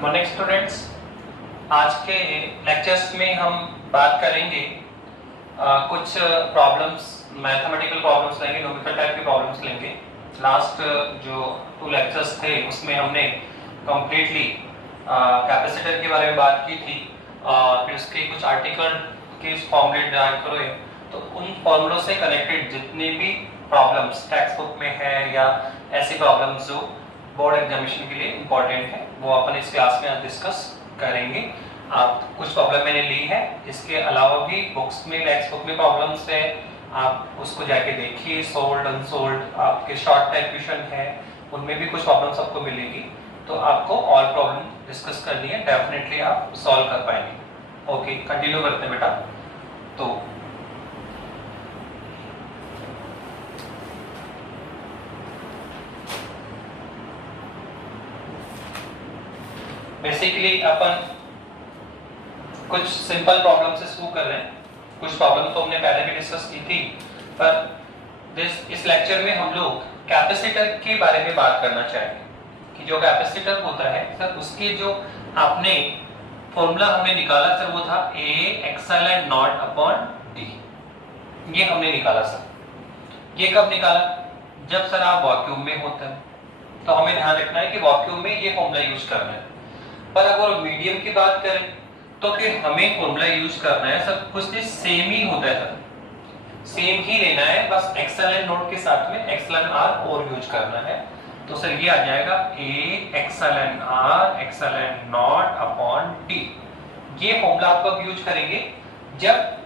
Good morning students. आज के lectures में हम बात करेंगे कुछ प्रॉब्लम्स, मैथमेटिकल प्रॉब्लम्स लेंगे, न्यूमेरिकल टाइप के प्रॉब्लम्स लेंगे। लास्ट जो 2 लेक्चर्स थे उसमें हमने कंप्लीटली कैपेसिटर के बारे में बात की थी और फिर उसके कुछ आर्टिकल के फॉर्मूले ड्राइव करो। तो उन फॉर्मूलों से कनेक्टेड जितने भी प्रॉब्लम्स टेक्स्ट बुक में है या ऐसी प्रॉब्लम्स जो बोर्ड एग्जामिनेशन के लिए इम्पोर्टेंट है वो अपन इस क्लास में आज डिस्कस करेंगे। आप कुछ प्रॉब्लम मैंने ली है, इसके अलावा भी बुक्स में टेक्स्ट बुक में प्रॉब्लम्स है, आप उसको जाके देखिए। सोल्ड अनसोल्ड आपके शॉर्ट टाइप क्वेश्चन है, उनमें भी कुछ प्रॉब्लम्स आपको मिलेगी। तो आपको और प्रॉब्लम डिस्कस करनी है, डेफिनेटली आप सॉल्व कर पाएंगे। ओके, कंटिन्यू करते हैं बेटा। तो बेसिकली अपन कुछ सिंपल प्रॉब्लम से शुरू कर रहे हैं। कुछ प्रॉब्लम तो हमने पहले भी डिस्कस की थी, पर इस लेक्चर में हम लोग कैपेसिटर के बारे में बात करना चाहेंगे कि जो कैपेसिटर होता है सर, उसके जो आपने फॉर्मूला हमने निकाला सर, वो था A excellent naught upon D। ये हमने निकाला सर। ये कब निकाला? जब सर आप वैक्यूम में होते हैं, तो हमें ध्यान रखना है कि वैक्यूम में ये फॉर्मूला यूज करना है। पर अगर मीडियम की बात करें तो फिर हमें फॉर्मूला यूज करना है सब कुछ सेम ही होता है सर, सेम ही लेना है, बस एक्सेलेंट नोट के साथ में एक्सेलेंट आर और यूज करना है। तो सर ये आ जाएगा A epsilon r epsilon naught upon D। ये फॉर्मूला आप कब यूज करेंगे? जब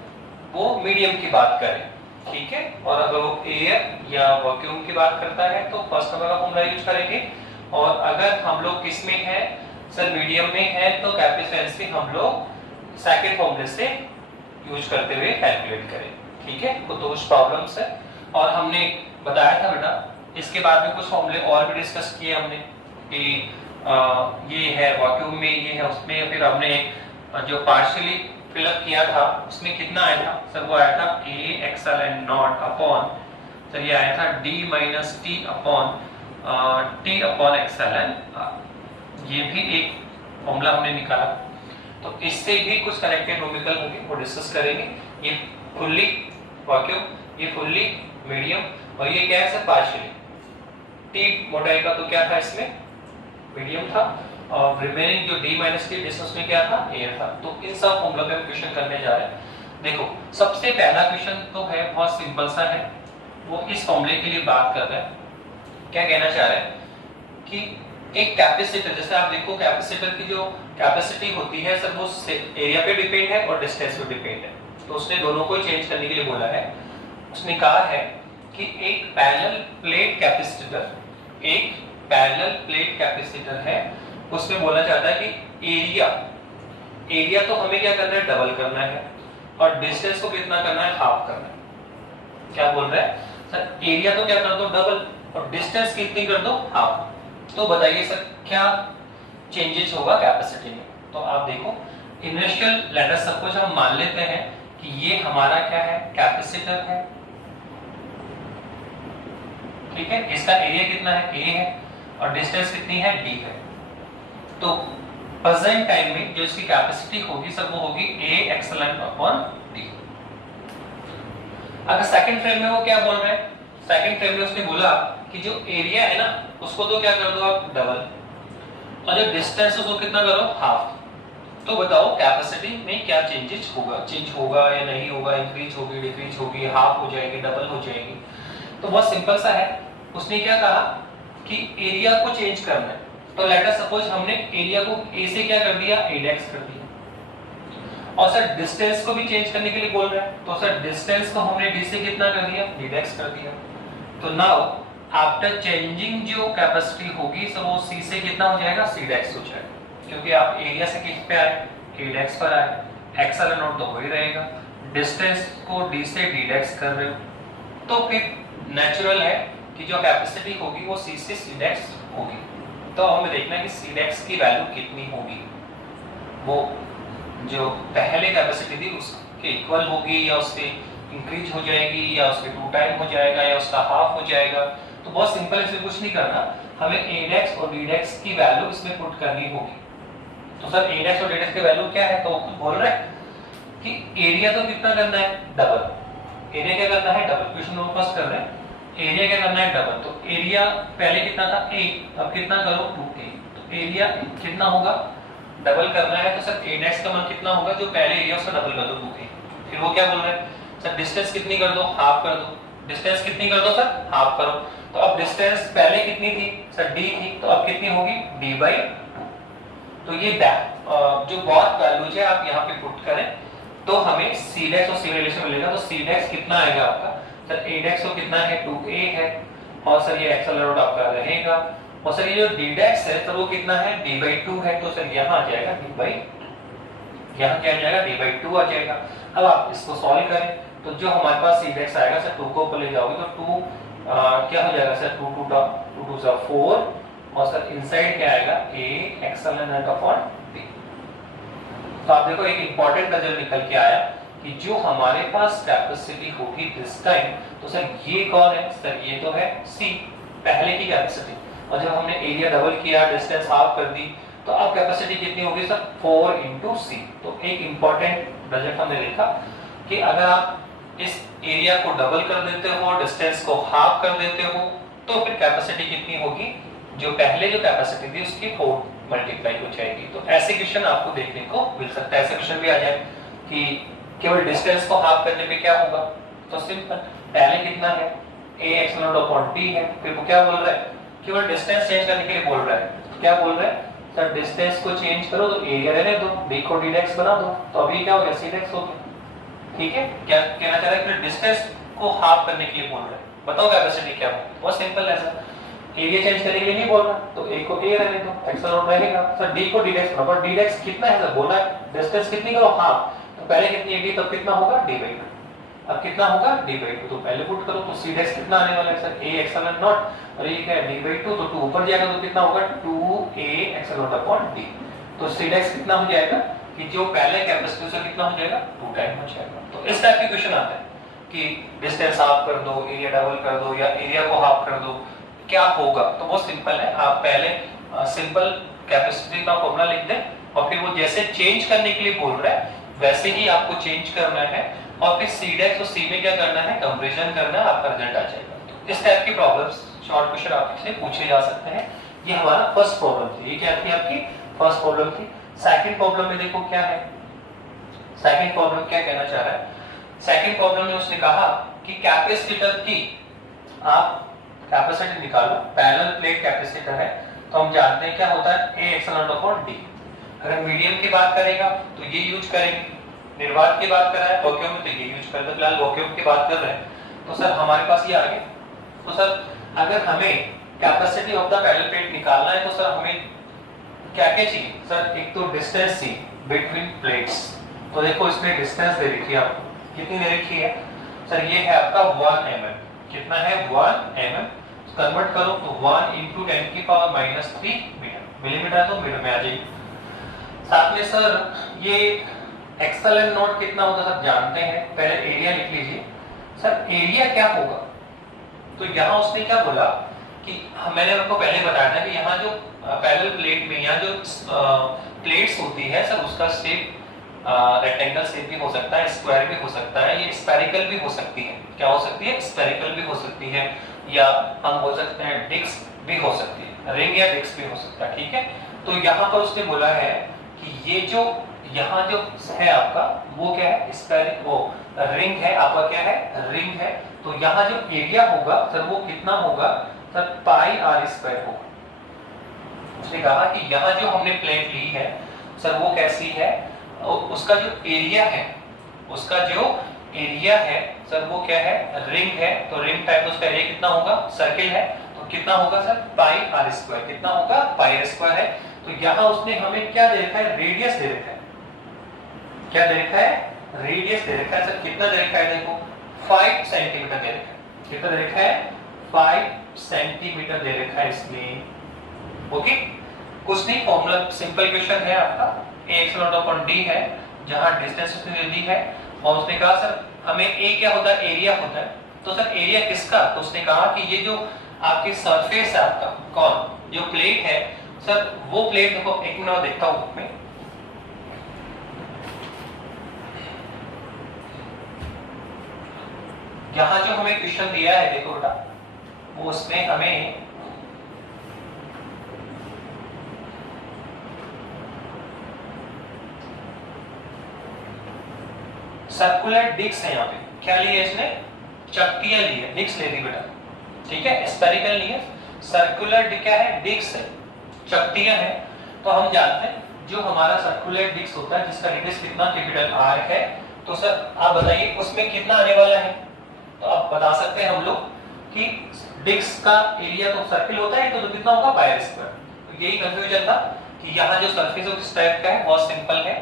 वो मीडियम की बात करें, ठीक है। और अगर वो एयर या वैक्यूम की बात करता है तो फर्स्ट नंबर का फॉर्मूला यूज करेंगे। और अगर हम लोग किस में है सर, मीडियम में है, तो कैपेसिटेंस हम लोग सेकंड फॉर्मूले से यूज करते हुए कैलकुलेट करें, ठीक है। तो कुछ प्रॉब्लम्स है और हमने बताया था बेटा, इसके बाद में कुछ फॉर्मूले और भी डिस्कस किए हमने कि ये है वैक्यूम में, ये है उसमें। फिर हमने जो पार्शियली फिलअप किया था उसमें कितना आया था सर, वो आया था A excellent naught upon sir, ये आया था D minus T upon T upon excellent. ये भी एक फॉर्मूला हमने निकाला। तो इससे भी कुछ कनेक्टेड न्यूमेरिकल होंगे, वो डिस्कस करेंगे। ये फुल्ली वैक्यूम, ये फुल्ली मीडियम और ये क्या है सर, पार्शियली। T मोटाई का तो क्या था इसमें, मीडियम था, और रिमेनिंग जो D माइनस T डिस्टेंस में क्या था, एयर था। तो इन सब फॉर्मूला पे हम क्वेश्चन करने जा रहे हैं। देखो, सबसे पहला क्वेश्चन तो है बहुत सिंपल सा है, वो इस फॉर्मूले के लिए बात कर रहे हैं। क्या कहना चाह रहे हैं कि एक कैपेसिटर, जैसे आप देखो कैपेसिटर की जो कैपेसिटी होती है सर, वो एरिया पे डिपेंड है और डिस्टेंस पे डिपेंड है। तो उसने दोनों को चेंज करने के लिए बोला है। उसने कहा है कि एक पैरेलल प्लेट कैपेसिटर, एक पैरेलल प्लेट कैपेसिटर है, उसमें बोला जाता है कि एरिया तो हमें क्या करना है, डबल करना है, और डिस्टेंस को कितना करना है, हाफ करना है। क्या बोल रहा है सर, एरिया तो क्या कर दो डबल और डिस्टेंस कितनी कर दो, हाफ। तो बताइए सर क्या चेंजेस होगा कैपेसिटी में? तो आप देखो, इनिशियल लेटर सपोज हम मान लेते हैं कि ये हमारा क्या है, कैपेसिटर है, ठीक है। इसका एरिया कितना है, A है, और डिस्टेंस कितनी है, D है। तो प्रेजेंट टाइम में जो इसकी कैपेसिटी होगी सर, वो होगी A एक्सेलेंट अपॉन D। अगर सेकंड फ्रेम में वो क्या बोल रहे हैं, सेकंड फ्रेम में उसने बोला कि जो एरिया है ना उसको तो क्या कर दो आप, डबल, और जो डिस्टेंस उसको कितना करो, हाफ। तो बताओ कैपेसिटी में क्या चेंजेस होगा, चेंज होगा या नहीं होगा, इंक्रीज होगी, डिक्रीज होगी, हाफ हो जाएगी, डबल हो जाएगी? तो बहुत सिंपल सा है। उसने क्या कहा कि एरिया को चेंज करना है। तो लेट अस सपोज हमने एरिया को A से क्या कर दिया, A' कर दिया, और सर डिस्टेंस को भी चेंज करने के लिए बोल रहे हैं। तो सर डिस्टेंस को हमने D से कितना कर दिया, D' कर दिया। तो नाउ आफ्टर चेंजिंग जो कैपेसिटी होगी सो वो C से कितना हो जाएगा, C' हो जाएगा, क्योंकि आप एरिया से किस पे आए, A' पर आए। एक्सेलेंट नोट तो वही रहेगा, डिस्टेंस को D से D' कर रहे हो, तो फिर नेचुरल है कि जो कैपेसिटी होगी वो C से C' होगी। तो हमें देखना है कि C' की वैल्यू कितनी होगी, वो जो पहले कैपेसिटी थी उसके इक्वल होगी या उससे इंक्रीज हो जाएगी या उसके 2 टाइम हो जाएगा या उसका हाफ हो जाएगा। तो बहुत सिंपल है, इसमें कुछ नहीं करना, हमें A' और D' की वैल्यू इसमें पुट करनी होगी। तो सर a डैश और d डैश की वैल्यू क्या है, तो वो खुद बोल रहा है कि एरिया तो कितना करना है, डबल। एरिया क्या करना है, डबल। क्वेश्चन नंबर फर्स्ट कर रहे हैं, एरिया क्या करना है, डबल। तो एरिया पहले कितना था a, अब कितना करो 2a, तो एरिया कितना होगा, डबल करना है। तो सर a डैश का मान कितना होगा, जो पहले एरिया उसका डबल कर दो 2a। फिर वो क्या बोल रहा है, सर डिस्टेंस कितनी कर दो, हाफ कर दो। डिस्टेंस कितनी कर दो सर, हाफ करो। तो अब डिस्टेंस पहले कितनी थी सर, d थी, तो अब कितनी होगी, d/2। तो ये जो बहुत वैल्यूज है आप यहाँ पे पुट करें तो हमें c डैश और c रिलेशन मिलेगा। तो c डैश कितना आएगा आपका, सर a डैश तो कितना है 2a है, और सर ये एक्सेलरेट आपका रहेगा, और सर ये जो d डैश है सर वो कितना है, d/2 है। तो सर यहाँ आ जाएगा यहाँ क्या आ जाएगा, d/2 आ जाएगा। अब आप इसको सॉल्व करें तो जो हमारे पास c डैश आएगा सर 2 को ऊपर ले जाओगे तो 2 क्या हो जाएगा सर, 2 2 4, और सर इनसाइड क्या आएगा, a एक्सेलरेट अपॉन b। तो आप देखो एक इंपॉर्टेंट रिजल्ट निकल के आया कि जो हमारे पास कैपेसिटी होगी दिस टाइम, तो सर ये कौन है, सर ये तो है c, पहले की कैपेसिटी। और जब हमने एरिया डबल किया, डिस्टेंस हाफ कर दी, तो अब कैपेसिटी कितनी होगी सर, 4 × c। तो एक इंपॉर्टेंट रिजल्ट हमने देखा कि अगर आप इस एरिया को डबल कर देते हो, डिस्टेंस को हाफ कर देते हो, तो फिर कैपेसिटी कितनी होगी, जो पहले जो कैपेसिटी थी उसकी 4 मल्टीप्लाई हो जाएगी। तो ऐसे क्वेश्चन आपको देखने को मिल सकता है। ऐसे क्वेश्चन भी आ जाए कि केवल डिस्टेंस को हाफ करने पे क्या होगा, तो सिंपल, पहले कितना है a एक्सेलरेट अपॉन d है, फिर वो क्या बोल रहा है, केवल डिस्टेंस चेंज करने के लिए बोल रहा है। क्या बोल रहा है सर, डिस्टेंस को चेंज करो तो एरिया रहने दो, d को d डैश बना दो, तो अभी क्या हो गया, c डैश हो गया। ठीक है, क्या कहना चाह रहा है कि डिस्टेंस को हाफ करने के लिए बोल रहा है। बताओ कैपेसिटी क्या है, बहुत सिंपल है सर, एरिया चेंज करने के लिए नहीं बोल रहा, तो a को a रहने दो, एक्सेलरेट रहेगा। सर d को d डैश बना, पर d डैश कितना है सर, बोला है डिस्टेंस कितनी करो, हाफ। तो पहले कितनी d, तब कितना होगा d/2, अब कितना होगा d/2, तो पहले पुट करो। तो c डैश कितना आने वाला है सर, a एक्सेलरेट नॉट, और ये क्या है d/2, तो 2 ऊपर जाएगा तो कितना होगा 2a एक्सेलरेट अपॉन d। तो c डैश कितना हो जाएगा कि जो पहले कैपेसिटी से कितना हो जाएगा, 2 टाइम हो जाएगा। तो इस टाइप के क्वेश्चन आते हैं कि डिस्टेंस हाफ कर दो, एरिया डबल कर दो, या एरिया को हाफ कर दो, क्या होगा। तो बहुत सिंपल है, आप पहले सिंपल कैपेसिटी का फॉर्मूला लिख दें, और फिर वो जैसे चेंज करने के लिए बोल रहा है वैसे ही आपको चेंज करना है, और फिर c डैश और c में क्या करना है, कंपैरिजन करना है, आपका रिजल्ट आ जाएगा। तो इस टाइप की प्रॉब्लम्स शॉर्ट क्वेश्चन आपसे पूछे जा सकते हैं। ये हमारा फर्स्ट प्रॉब्लम थी, ये क्या थी आपकी फर्स्ट प्रॉब्लम थी। सेकंड प्रॉब्लम में देखो क्या है, सेकंड प्रॉब्लम क्या कहना चाह रहा है, सेकंड प्रॉब्लम में उसने कहा कि कैपेसिटर की आप कैपेसिटी निकालो, पैरेलल प्लेट कैपेसिटर है, तो हम जानते हैं क्या होता है, a एक्सेलरेट अपॉन d। अगर मीडियम की बात करेगा तो ये यूज करेंगे, निर्वात की बात कर रहा है वैक्यूम में तो ये यूज करते हैं, फिलहाल वैक्यूम की बात कर रहे हैं। तो सर हमारे पास ये आ गया। तो सर अगर हमें capacity of the parallel plate निकालना है तो सर हमें क्या क्या चाहिए सर, एक तो डिस्टेंस सी बिटवीन प्लेट्स। तो देखो इसमें डिस्टेंस दे रखी है आपको, कितनी दे रखी है सर, ये है आपका 1 mm। कितना है 1 mm, कन्वर्ट करो तो 1 × 10⁻³ मीटर, मिलीमीटर है तो मीटर में आ जाएगी। साथ में सर ये एक्सेल नोट कितना होता है सर जानते हैं, पहले एरिया लिख लीजिए। सर एरिया क्या होगा, तो यहाँ उसने क्या बोला कि मैंने आपको पहले बताया था कि यहाँ जो पैरेलल प्लेट में यहाँ जो प्लेट्स होती है सर उसका शेप रेक्टेंगल शेप भी हो सकता है, स्क्वायर भी हो सकता है, ये स्फेरिकल भी हो सकती है। क्या हो सकती है, स्फेरिकल भी हो सकती है, या हम बोल सकते हैं डिस्क भी हो सकती है, रिंग या डिस्क भी हो सकता है। ठीक है, तो यहाँ पर उसने बोला है कि ये जो यहाँ जो है आपका वो क्या है, स्फेरिक वो रिंग है आपका, क्या है रिंग है। तो यहाँ जो एरिया होगा सर वो कितना होगा सर, πr² होगा। उसने कहा कि यहाँ जो हमने प्लेट ली है सर वो कैसी है, उसका जो एरिया है, उसका जो एरिया है सर वो क्या है, रिंग है। तो रिंग टाइप उसका एरिया कितना होगा, सर्किल है, तो कितना होगा सर πr², कितना होगा πr² है। तो यहाँ उसने हमें क्या दे रखा है, रेडियस दे रखा है, क्या दे रखा है, रेडियस दे रखा है सर, कितना दे रखा है देखो 5 सेंटीमीटर दे रखा है, कितना दे रखा है 5 सेंटीमीटर दे रखा है इसमें। ओके, कुछ नहीं, फॉर्मूला सिंपल क्वेश्चन है आपका, a एक्सेलरेट अपॉन d है, जहां डिस्टेंस उसने दे दी है, और उसने कहा सर हमें a क्या होता है, एरिया होता है। तो सर एरिया किसका, तो उसने कहा कि ये जो आपकी सरफेस है आपका, कौन जो प्लेट है सर, वो प्लेट देखो, एक मिनट देखता हूं मैं, यहाँ जो हमें क्वेश्चन दिया है देखो बेटा, वो उसमें हमें सर्कुलर डिस्क है, यहाँ पे क्या लिया इसने, चक्तियां ली है, डिस्क ले ली बेटा, ठीक है, स्फेरिकल नहीं है, सर्कुलर क्या है, डिस्क है, चक्तियां है। तो हम जानते हैं जो हमारा सर्कुलर डिस्क होता है जिसका रेडियस कितना कैपिटल आर है, तो सर आप बताइए उसमें कितना आने वाला है। तो आप बता सकते हैं हम लोग कि डिस्क का एरिया तो सर्किल होता है तो कितना होगा, पाई स्क्वायर। तो यही कंफ्यूजन था कि यहाँ जो सरफेस किस टाइप का है, बहुत सिंपल है,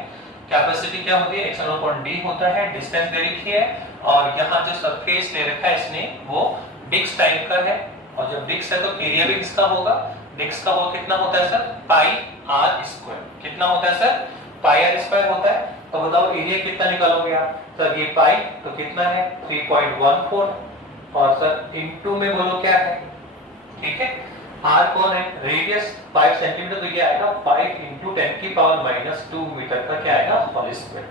कैपेसिटी क्या होती है, x1/d होता है, डिस्टेंस दे रखी है, और यहाँ जो सरफेस ले रखा है इसने वो डिस्क टाइप का है, और जब डिस्क है तो एरिया भी किसका होगा, डिस्क का वो कितना होता है सर, पाई आर स्क्वायर। कितना होता है सर, पाई आर स्क्वायर होता है। तो बताओ एरिया कितना निकालोगे आप, सर ये पाई तो कितना है 3.14, और सर इनटू में बोलो क्या है, ठीक है, आर कौन है, रेडियस 5 सेंटीमीटर, तो ये आएगा 5 × 10⁻² मीटर का क्या आएगा, होल स्क्वायर।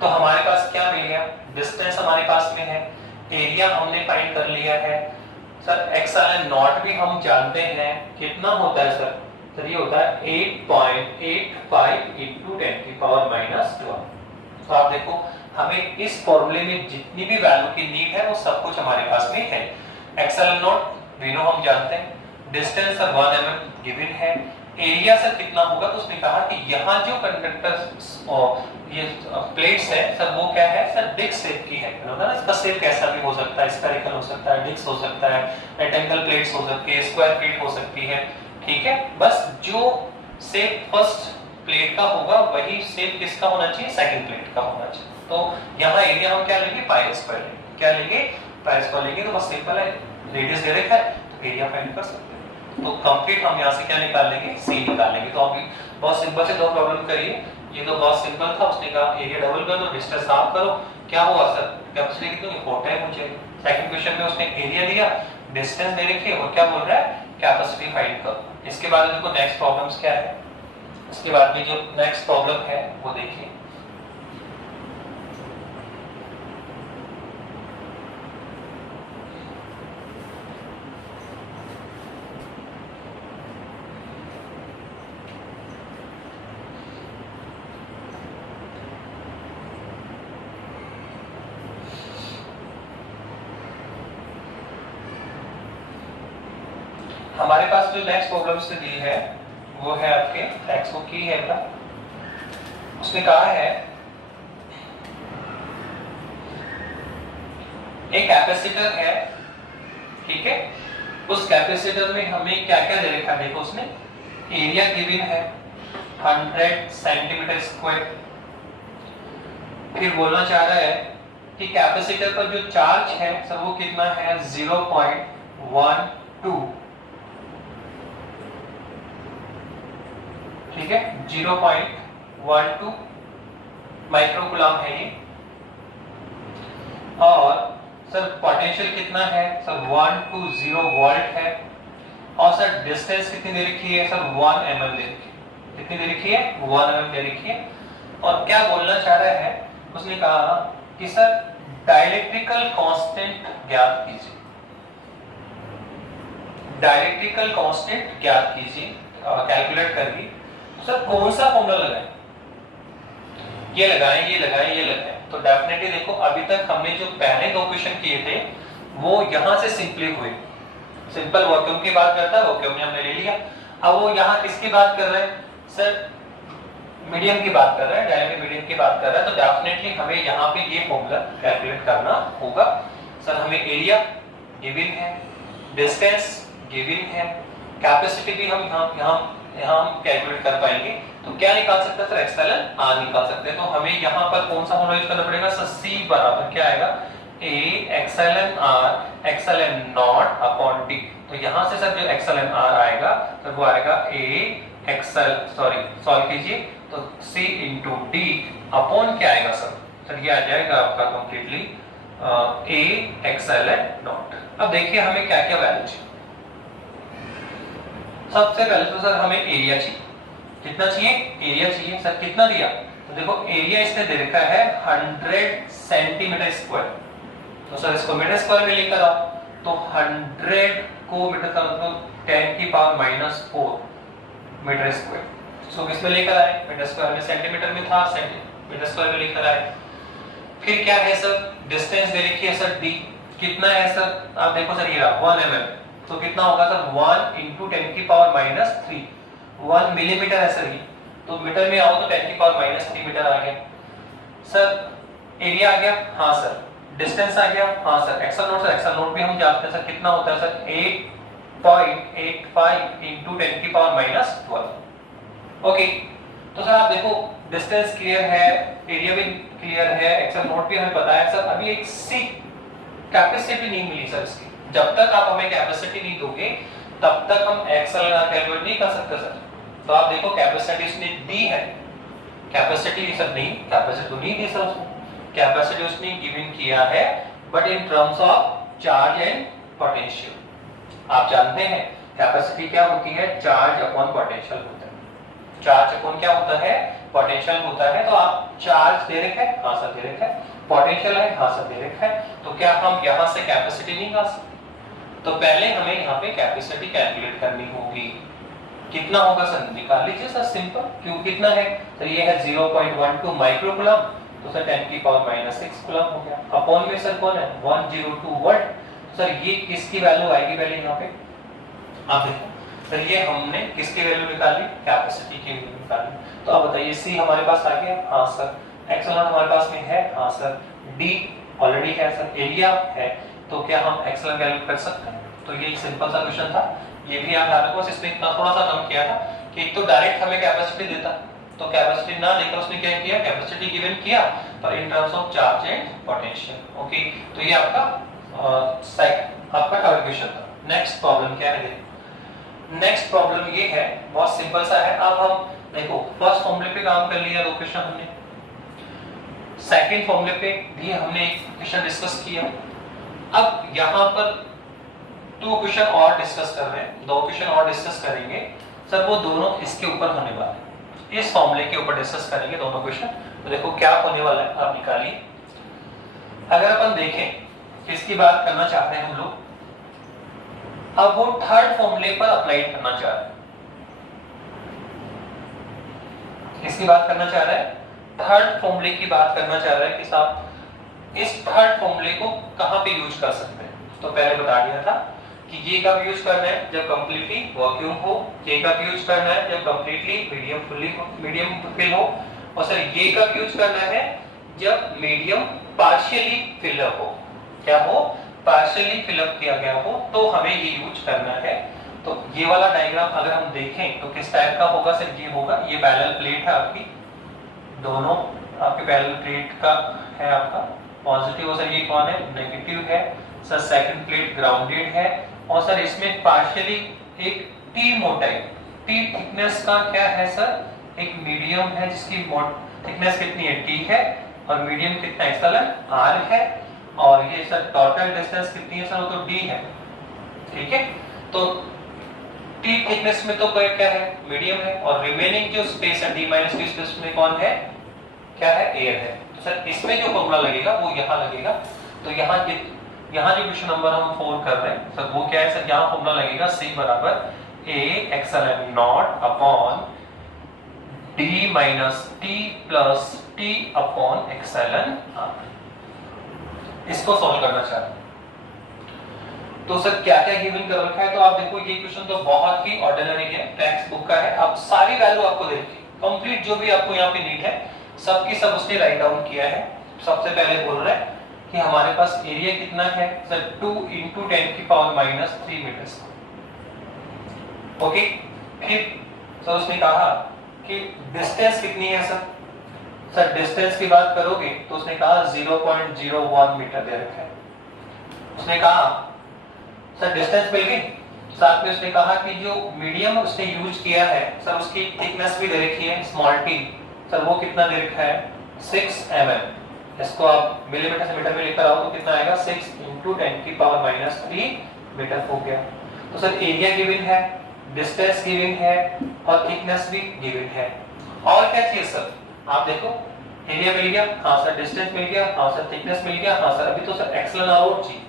तो हमारे पास क्या मिल गया, डिस्टेंस हमारे पास में है, एरिया हमने फाइंड कर लिया है, सर एक्सएलएन नॉट भी हम जानते हैं कितना होता है सर, सर ये होता है 8.85 × 10⁻²। तो आप देखो हमें इस फॉर्मूले में जितनी भी वैल्यू की नीड है वो सब कुछ हमारे पास में है। एक्सएलएन नॉट वी नो हम जानते हैं, डिस्टेंस सर 1 mm गिवन है, एरिया सर कितना होगा, तो उसने कहा कि यहाँ जो कंडक्टर्स ये प्लेट्स है सर वो क्या है सर, डिस्क शेप की है ना, इसका शेप कैसा भी हो सकता है, स्फेरिकल हो सकता है, डिस्क हो सकता है, रेक्टेंगल प्लेट्स हो सकती है, स्क्वायर प्लेट हो सकती है, ठीक है। बस जो शेप फर्स्ट प्लेट का होगा वही शेप किसका होना चाहिए, सेकंड प्लेट का होना चाहिए। तो यहाँ एरिया हम क्या लेंगे, पाई स्क्वायर लेंगे, क्या लेंगे, पाई स्क्वायर लेंगे। तो बस सिंपल है, रेडियस दे रखा है तो एरिया फाइंड कर सकते हैं। तो कंप्लीट हम यहाँ से क्या निकाल लेंगे, सी निकाल लेंगे। तो अभी बहुत सिंपल से दो प्रॉब्लम करिए, ये तो बहुत सिंपल था, उसने कहा एरिया डबल कर दो, डिस्टेंस हाफ करो, क्या हुआ सर, कैपेसिटी कितनी, 4 है मुझे। सेकंड क्वेश्चन में उसने एरिया दिया, डिस्टेंस दे रखी है, और क्या बोल रहा है, कैपेसिटी फाइंड करो। इसके बाद देखो नेक्स्ट प्रॉब्लम्स क्या है, इसके बाद में जो नेक्स्ट प्रॉब्लम है वो देखिए, हमारे पास जो नेक्स्ट प्रॉब्लम से दी है वो है आपके एक्स को की है बेटा, उसने कहा है एक कैपेसिटर है, ठीक है, उस कैपेसिटर में हमें क्या क्या दे रखा है, देखो उसने एरिया गिवन है 100 सेंटीमीटर स्क्वायर, फिर बोलना चाह रहा है कि कैपेसिटर पर जो चार्ज है सर वो कितना है 0.12, ठीक है, 0.12 माइक्रोकूलम है ये, और सर पोटेंशियल कितना है सर 120 वोल्ट है, और सर डिस्टेंस कितनी दे रखी है सर 1 mm दे रखी है, कितनी दे रखी है 1 mm दे रखी है। और क्या बोलना चाह रहा है, उसने कहा कि सर डाइलेक्ट्रिकल कांस्टेंट ज्ञात कीजिए, डाइलेक्ट्रिकल कांस्टेंट ज्ञात कीजिए, कैलकुलेट करिए। सर कौन सा फॉर्मूला लगाएं, ये लगाएं, ये लगाएं, ये लगाएं। तो डेफिनेटली देखो अभी तक हमने जो पहले दो क्वेश्चन किए थे वो यहाँ से सिंपली हुए, सिंपल वैक्यूम की बात करता है, वैक्यूम ने हमने ले लिया। अब वो यहाँ किसकी बात कर रहे हैं सर, मीडियम की बात कर रहे हैं, डायनेमिक मीडियम की बात कर रहा है। तो डेफिनेटली हमें यहाँ पे ये फॉर्मूला कैलकुलेट करना होगा। सर हमें एरिया गिवन है, डिस्टेंस गिवन है, कैपेसिटी भी हम यहाँ हम कैलकुलेट कर पाएंगे। तो क्या निकाल सकते हैं सर, एक्सएलएन आर निकाल सकते हैं। तो हमें यहाँ पर कौन सा फॉर्मूला यूज करना पड़ेगा सर, सी बराबर क्या आएगा, ए एक्सएलएन आर एक्सएलएन नॉट अपॉन डी। तो यहाँ से सर जो एक्सएलएन आर आएगा तो वो आएगा ए एक्सएल, सॉरी सॉल्व कीजिए, तो सी इंटू डी अपॉन क्या आएगा सर, सर ये आ जाएगा आपका कंप्लीटली ए एक्सएलएन नॉट। अब देखिए हमें क्या क्या वैल्यू चाहिए। सबसे पहले तो सर हमें एरिया चाहिए, कितना चाहिए, एरिया चाहिए। सर कितना दिया, तो देखो एरिया इसने दे रखा है 100 सेंटीमीटर स्क्वायर, तो सर इसको मीटर स्क्वायर में लेकर आओ, तो 100 को मीटर का मतलब 10 की पावर -4 मीटर स्क्वायर। सो किसमें लेकर आए, मीटर स्क्वायर में, सेंटीमीटर में था, सेंटीमीटर स्क्वायर में लेकर आए। फिर क्या है सर, डिस्टेंस दे रखी है सर d, कितना है सर, आप देखो सर ये रहा 1 mm, तो कितना होगा सर 1 × 10 की पावर -3, 1 मिलीमीटर है सर ये, तो मीटर में आओ तो 10 की पावर -3 मीटर आ गया। सर एरिया आ गया, हाँ सर, डिस्टेंस आ गया, हाँ sir, epsilon naught, sir epsilon naught भी हम जानते हैं सर, कितना होता है सर 8.85 × 10 की पावर -12। ओके, तो सर आप देखो डिस्टेंस क्लियर है, एरिया भी क्लियर है, एक्सल नोट भी हमें पता है सर। अभी एक सी कैपेसिटी नहीं मिली सर इसकी, जब तक आप हमें कैपेसिटी नहीं दोगे तब तक हम एक्सल कैलकुलेट नहीं कर सकते सर। तो आप देखो कैपेसिटी इसने दी है, कैपेसिटी सर नहीं, कैपेसिटी तो नहीं दी सर उसने, कैपेसिटी उसने गिवन किया है but in terms of charge and potential. आप जानते हैं कैपेसिटी क्या होती है, चार्ज अपॉन पोटेंशियल होता है, चार्ज अपॉन क्या होता है, पोटेंशियल होता है। तो आप चार्ज दे रखे हैं, हाँ सर दे रखे हैं, पोटेंशियल है, हाँ सर दे रखा है, तो क्या हम यहां से कैपेसिटी नहीं निकाल सकते? तो पहले हमें यहाँ पे कैपेसिटी कैलकुलेट करनी होगी। कितना होगा सर, निकाल लीजिए सर, सिंपल, क्यों कितना है सर, ये है 0.12 माइक्रोकूलम, तो सर 10 की पावर -6 कूलम हो गया, अपॉन में सर कौन है 102 वाट। सर ये किसकी वैल्यू आएगी पहले यहाँ पे, आप देखो सर ये हमने किसकी वैल्यू निकाली, कैपेसिटी की वैल्यू निकाली। तो अब बताइए सी हमारे पास आ गया, हाँ सर, एक्स नॉट हमारे पास में है, हाँ सर, डी ऑलरेडी है सर, एरिया है, तो क्या हम एक्स नॉट कैलकुलेट कर सकते हैं? तो ये एक सिंपल सा क्वेश्चन था, ये भी आप ध्यान रखो, इसमें इतना थोड़ा सा कम किया था कि एक तो डायरेक्ट हमें कैपेसिटी देता, तो कैपेसिटी ना देकर उसने क्या किया, कैपेसिटी गिवन किया पर in terms of charge and potential. Okay, तो ये आपका आपका थर्ड क्वेश्चन था। नेक्स्ट प्रॉब्लम क्या है, नेक्स्ट प्रॉब्लम ये है, बहुत सिंपल सा है। अब हम देखो फर्स्ट फॉर्मूले पे काम कर लिया, 2 क्वेश्चन हमने, सेकंड फॉर्मूले पे भी हमने एक क्वेश्चन डिस्कस किया। अब यहाँ पर 2 क्वेश्चन और डिस्कस कर रहे हैं, 2 क्वेश्चन और डिस्कस करेंगे सर, वो दोनों इसके ऊपर होने वाले हैं, इस फॉर्मूले के ऊपर डिस्कस करेंगे दोनों क्वेश्चन। तो देखो क्या होने वाला है, आप निकालिए। अगर अपन देखें किसकी बात करना चाहते हैं हम लोग, अब वो थर्ड फॉर्मूले पर अप्लाई करना चाह रहे हैं, किसकी बात करना चाह रहा है, थर्ड फॉर्मूले की बात करना चाह रहा है कि साहब इस थर्ड फॉर्मूले को कहां पे यूज कर सकते हैं। तो पहले बता दिया था कि ये कब यूज करना है, जब कंप्लीटली वैक्यूम हो, ये कब यूज करना है जब कंप्लीटली मीडियम फिल हो, और सर ये कब यूज करना है जब मीडियम पार्शियली फिलअप हो, क्या हो, पार्शियली फिलअप किया गया हो, तो हमें ये यूज करना है। तो ये वाला डायग्राम अगर हम देखें तो किस टाइप का होगा सर, ये होगा, ये पैरेलल प्लेट है आपकी, दोनों आपके पैरेलल प्लेट का है आपका पॉजिटिव, और सर ये कौन है, नेगेटिव है सर, सेकंड प्लेट ग्राउंडेड है, और सर इसमें पार्शियली एक टी मोटाई, टी थिकनेस का क्या है सर, एक मीडियम है जिसकी थिकनेस कितनी है, टी है, और मीडियम कितना है सर, आर है, और ये सर टोटल डिस्टेंस कितनी है सर, वो तो डी है, ठीक है। तो टी थिकनेस में तो क्या है, मीडियम है, और रिमेनिंग जो स्पेस है डी माइनस टी स्पेस में कौन है, क्या है, एयर है। तो सर इसमें जो फॉर्मूला लगेगा वो यहाँ लगेगा। तो यहाँ जो क्वेश्चन नंबर हम 4 कर रहे हैं सर, वो क्या है सर, यहाँ फॉर्मूला लगेगा C बराबर A epsilon naught upon D minus T plus T upon epsilon R. इसको सॉल्व करना चाहते हैं। तो सर क्या क्या गिवन कर रखा है, तो आप देखो ये क्वेश्चन तो बहुत ही ऑर्डिनरी है, टेक्स्ट बुक का है, अब सारी वैल्यू आपको दे रखी है, कंप्लीट जो भी आपको यहाँ पे नीड है सबकी सब उसने राइट डाउन किया है। सबसे पहले बोल रहा है कि हमारे पास एरिया कितना है सर, 2 × 10 की पावर -3 मीटर स्क्वायर। ओके, फिर सर उसने कहा कि डिस्टेंस कितनी है सर, सर डिस्टेंस की बात करोगे तो उसने कहा 0.01 मीटर दे रखा है। उसने कहा सर डिस्टेंस मिल गई, साथ में उसने कहा कि जो मीडियम उसने यूज किया है सर उसकी थिकनेस भी दे रखी है, स्मॉल टी, सर वो कितना दे रखा है 6 mm। इसको आप मिलीमीटर से मीटर में लेकर आओ तो कितना आएगा, 6 × 10 की पावर -3 मीटर हो गया। तो सर एरिया गिवन है, डिस्टेंस गिवन है, और थिकनेस भी गिवन है, और क्या चाहिए सर, आप देखो एरिया मिल गया, हाँ सर डिस्टेंस मिल गया, हाँ सर थिकनेस मिल गया, हाँ सर अभी तो सर एक्सएल आर और चाहिए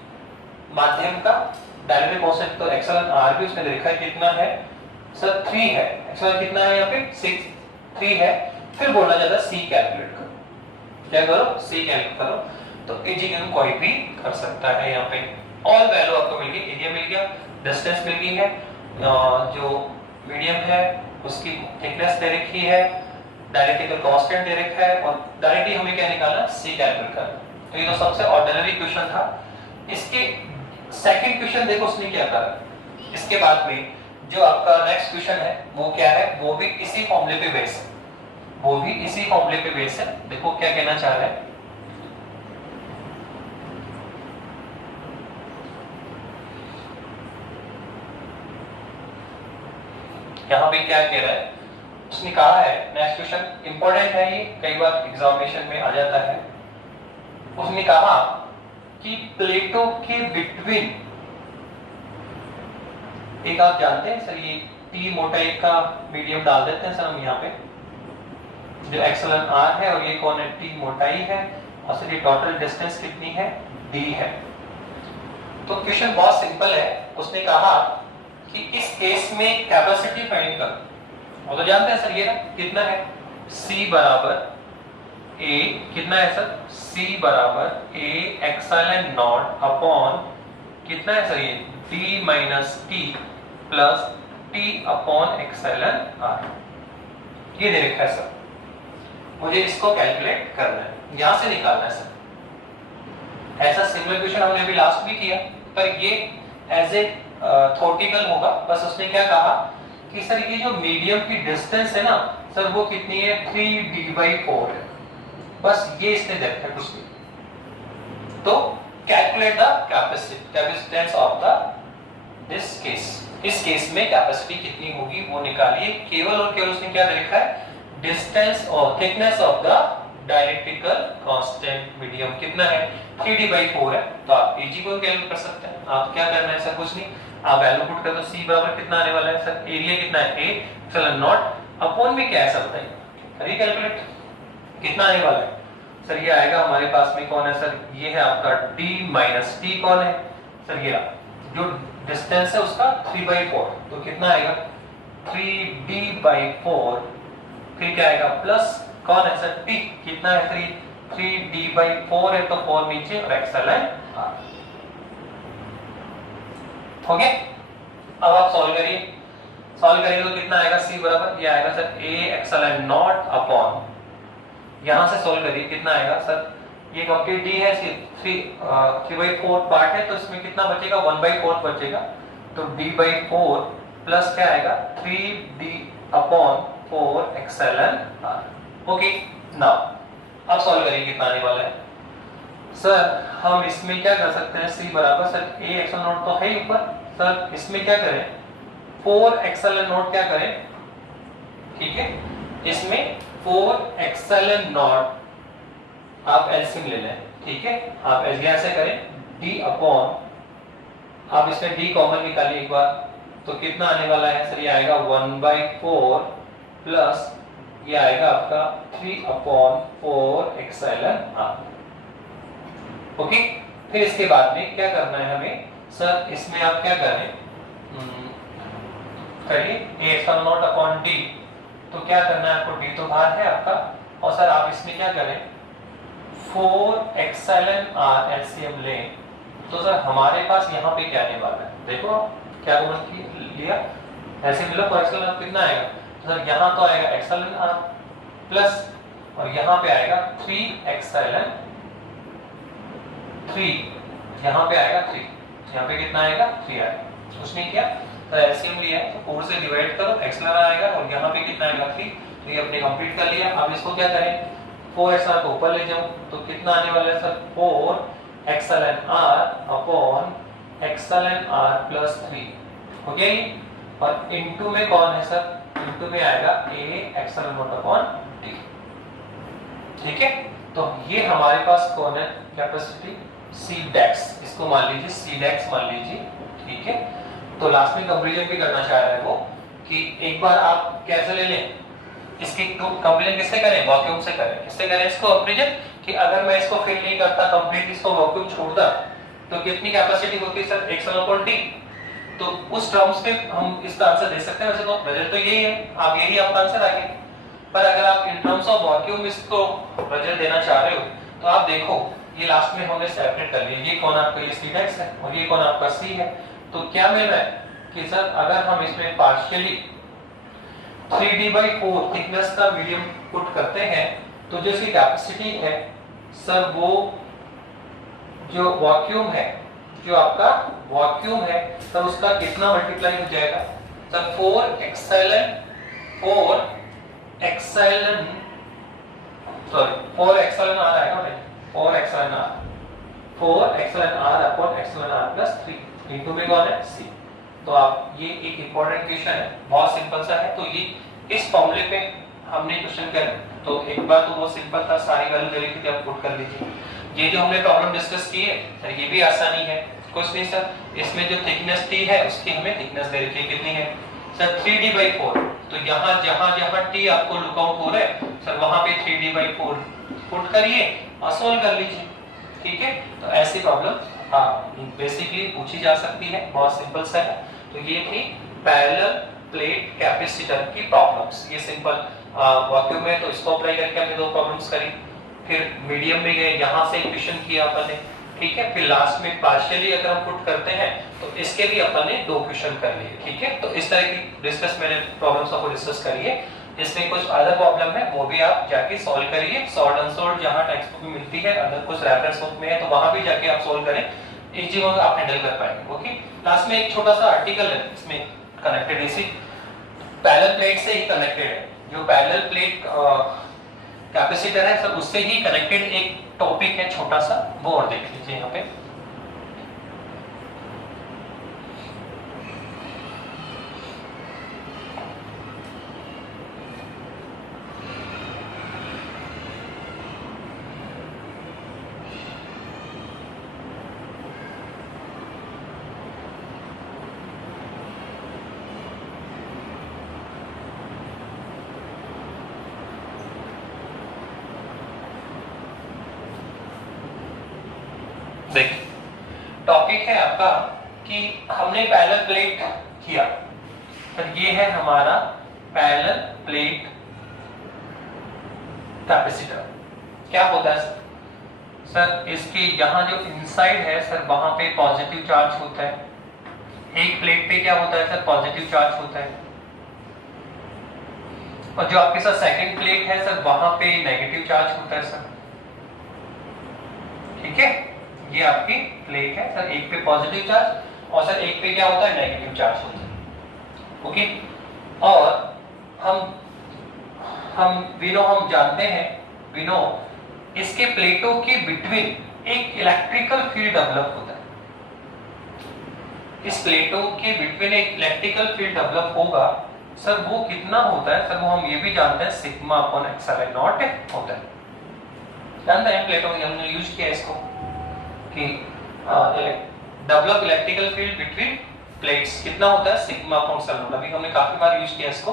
माध्यम का डायरेक्ट कांस्टेंट, तो एक्सएल आर भी उसमें लिखा है कितना है सर 3 है, एक्सएल कितना है यहाँ पे 6 3 है। फिर बोलना चाहता है सी कैलकुलेट करो, क्या करो सी कैलकुलेट करो, तो एजी की कोई भी कर सकता है। यहाँ पे ऑल वैल्यू आपको मिल गई, एरिया मिल गया, डिस्टेंस मिल गई है, जो मीडियम है उसकी थिकनेस दे रखी है, डायरेक्टिकल कांस्टेंट दे रखा है, और डायरेक्टली हमें क्या निकालना सी कैलकुलेट करना। तो ये तो सबसे ऑर्डिनरी क्वेश्चन था। इसके सेकंड क्वेश्चन देखो उसने क्या करा, इसके बाद में जो आपका नेक्स्ट क्वेश्चन है वो क्या है, वो भी इसी फॉर्मूले पे बेस है, वो भी इसी फॉर्मूले पे बेस है। देखो क्या कहना चाह रहा है, यहाँ पे क्या कह रहा है, उसने कहा है नेक्स्ट क्वेश्चन इंपॉर्टेंट है, ये कई बार एग्जामिनेशन में आ जाता है। उसने कहा कि प्लेटों के बिटवीन, एक आप जानते हैं सर ये टी मोटाई का मीडियम डाल देते हैं सर हम यहाँ पे, जो एक्सएल आर है और ये कौन है टी मोटाई है, और सर ये टोटल डिस्टेंस कितनी है डी है। तो क्वेश्चन बहुत सिंपल है। उसने कहा कि इस केस में कैपेसिटी फाइंड करो, और तो जानते हैं सर ये ना कितना है C बराबर A, कितना है सर C बराबर A एक्सएल नॉट अपॉन कितना है सर ये D minus T plus T upon XL are, ये दे रखा है सर, मुझे इसको कैलकुलेट करना है, यहां से निकालना है सर। ऐसा सिमिलर क्वेश्चन हमने अभी लास्ट भी किया, पर ये एज ए थ्योरेटिकल होगा। बस उसने क्या कहा कि सर ये जो मीडियम की डिस्टेंस है ना सर वो कितनी है 3d/4 है, बस ये इसने दे रखा है कुछ नहीं। तो calculate the capacitance of the this case, इस केस में कैपेसिटी कितनी होगी वो निकालिए। केवल और केवल उसने क्या दे रखा है डिस्टेंस और thickness of the dielectric constant medium कितना है 3d/4 है, तो आप एजी को कैलकुलेट कर सकते हैं। आप क्या करना है सर कुछ नहीं, आप वैल्यू पुट कर दो, C बराबर कितना आने वाला है सर, एरिया कितना है A एक्सएल नॉट अपॉन में क्या है सर बताइए, करिए कैलकुलेट कितना आने वाला है सर। ये आएगा हमारे पास में कौन है सर, ये है आपका D माइनस T कौन है सर, ये जो डिस्टेंस है उसका 3/4, तो कितना आएगा 3d/4, फिर क्या आएगा प्लस कौन है सर T, कितना है 3d/4 है, तो 4 नीचे और एक्सएल है R। हो गया, अब आप सॉल्व करिए, सॉल्व करिए तो कितना आएगा C बराबर ये आएगा sir A XL not upon, यहां से सॉल्व करिए कितना आएगा सर, ये कंप्लीट D है 3/4 पार्ट है, तो इसमें कितना बचेगा 1/4 बचेगा, तो D/4 प्लस क्या आएगा 3d/4 XL are. Okay, now अब सॉल्व करिए कितना आने वाला है सर। हम इसमें क्या कर सकते हैं C बराबर सर A एक्सएल नॉट तो है ही ऊपर सर, इसमें क्या करें 4 एक्सएल नॉट क्या करें, ठीक है इसमें 4 एक्सएल नॉट आप एलसीएम ले लें, ठीक है आप एलसीएम ऐसे करें D अपॉन, आप इसमें D कॉमन निकालिए एक बार, तो कितना आने वाला है सर, ये आएगा 1/4 प्लस ये आएगा आपका 3/4 एक्सएल आर। ओके, फिर इसके बाद में क्या करना है हमें सर, इसमें आप क्या करें करिए A XL not upon D, तो क्या करना है आपको D तो बाहर है आपका, और सर आप इसमें क्या करें 4 एक्सएल आर एलसीएम लें, तो सर हमारे पास यहाँ पे क्या आने वाला है, देखो क्या लिया ऐसे मिला, तो एक्सएल आर कितना आएगा, तो सर यहाँ तो आएगा एक्सएल आर प्लस, और यहाँ पे आएगा 3 एक्सएल 3, यहाँ पे आएगा 3, यहाँ पे कितना आएगा 3 आएगा। उसने क्या तो एलसीएम लिया है, तो 4 से डिवाइड करो एक्सएल आर आएगा, और यहाँ पे कितना आएगा 3, तो ये अपने कंप्लीट कर लिया। अब इसको क्या करें 4 एक्सएल आर को ऊपर ले जाऊं, तो कितना आने वाला है sir 4 XL are upon XL are plus 3, हो गया ये, और इनटू में कौन है सर, इनटू में आएगा A XL not upon D, ठीक है। तो ये हमारे पास कौन है कैपेसिटी C डेक्स, इसको मान लीजिए C डेक्स मान लीजिए, ठीक है। तो लास्ट में कंपैरिजन भी करना चाह रहा है वो कि एक बार आप कैसे ले लें इसकी कंपेरिजन किससे करें? वैक्यूम से करें। किससे करें इसको कंपेरिजन? कि अगर मैं इसको फिल नहीं करता कंप्लीट, इसको वैक्यूम छोड़ता, तो कितनी कैपेसिटी होती है सर? x1/t। तो उस टर्म्स में हम इसका आंसर दे सकते हैं। वैसे तो रिजल्ट तो यही है, आप यही आपका आंसर आ गया। पर अगर आप इन टर्म्स ऑफ वैक्यूम इसको रिजल्ट देना चाह रहे हो, तो आप देखो ये लास्ट में हमने सेपरेट कर लिया। ये कौन आपका? ये C' है और ये कौन आपका C है। तो क्या मिल रहा है कि सर अगर हम इसमें पार्शियली 3D/4 थिकनेस का मीडियम पुट करते हैं, तो जो इसकी कैपेसिटी है सर, वो जो वैक्यूम है, जो आपका वैक्यूम है सर, उसका कितना मल्टीप्लाई हो जाएगा सर? 4 एप्सिलॉन r आएगा नहीं, 4 epsilon r upon epsilon r plus 3 into में कौन है? C। तो आप ये एक इंपॉर्टेंट क्वेश्चन है, बहुत सिंपल सा है। तो ये इस फॉर्मूले पे हमने क्वेश्चन किया, तो एक बार तो बहुत सिंपल था, सारी वैल्यू दे रखी थी, आप पुट कर लीजिए। ये जो हमने प्रॉब्लम डिस्कस की है सर, ये भी आसानी है, कुछ नहीं सर। इसमें जो थिकनेस t है उसकी हमें थिकनेस दे रखी है, कितनी है सर? 3D/4। तो यहाँ जहाँ t आपको लुक आउट हो रहा है सर, वहां पे 3D/4 पुट करिए और सोल्व कर लीजिए, ठीक है। तो ऐसी प्रॉब्लम बेसिकली पूछी जा सकती है, बहुत सिंपल सा है। तो ये थी पैरेलल प्लेट कैपेसिटर की प्रॉब्लम्स। ये सिंपल वैक्यूम में तो इसको अप्लाई करके हमने दो प्रॉब्लम्स करी, फिर मीडियम में गए, यहाँ से इक्वेशन किया अपन ने, ठीक है। फिर लास्ट में पार्शियली अगर हम पुट करते हैं तो इसके भी अपन ने दो क्वेश्चन कर लिए, ठीक है। तो इस तरह की डिस्कस मैंने प्रॉब्लम्स आपको डिस्कस करी है। इसमें कुछ अदर प्रॉब्लम है, वो भी आप जाके सॉल्व करिए। सॉल्व अनसॉल्व जहाँ टेक्स्ट बुक में मिलती है, अगर कुछ रेफरेंस बुक में है तो वहां भी जाके आप सॉल्व करें, इजी वे आप हैंडल कर पाएंगे, ओके। लास्ट में एक छोटा सा आर्टिकल है, इसमें कनेक्टेड इसी पैरेलल प्लेट से ही कनेक्टेड है। जो पैरेलल प्लेट कैपेसिटर है सर, उससे ही कनेक्टेड एक टॉपिक है छोटा सा, वो और देख लीजिए यहाँ पे। देखिए टॉपिक है आपका कि हमने पैरेलल प्लेट किया, तो ये है हमारा पैरेलल प्लेट कैपेसिटर। क्या होता है सर, इसके यहाँ जो इनसाइड है सर, वहां पे पॉजिटिव चार्ज होता है। एक प्लेट पे क्या होता है सर? पॉजिटिव चार्ज होता है। और जो आपके साथ सेकंड प्लेट है सर, वहां पे नेगेटिव चार्ज होता है सर, ठीक है। ये आपकी प्लेट है सर, एक पे पॉजिटिव चार्ज और सर एक पे क्या होता है? नेगेटिव चार्ज होता है, ओके। और हम जानते हैं, इसके प्लेटों के बिटवीन एक इलेक्ट्रिकल फील्ड डेवलप होता है। इस प्लेटों के बिटवीन एक इलेक्ट्रिकल फील्ड डेवलप होगा सर, वो कितना होता है सर? वो हम ये भी जानते हैं, सिग्मा अपॉन एप्सिलॉन नॉट होता है। जानते हैं प्लेटों में हमने यूज किया इसको कि develop electrical field between plates कितना होता है? Sigma upon epsilon not. अभी हमने काफी बार यूज किया इसको।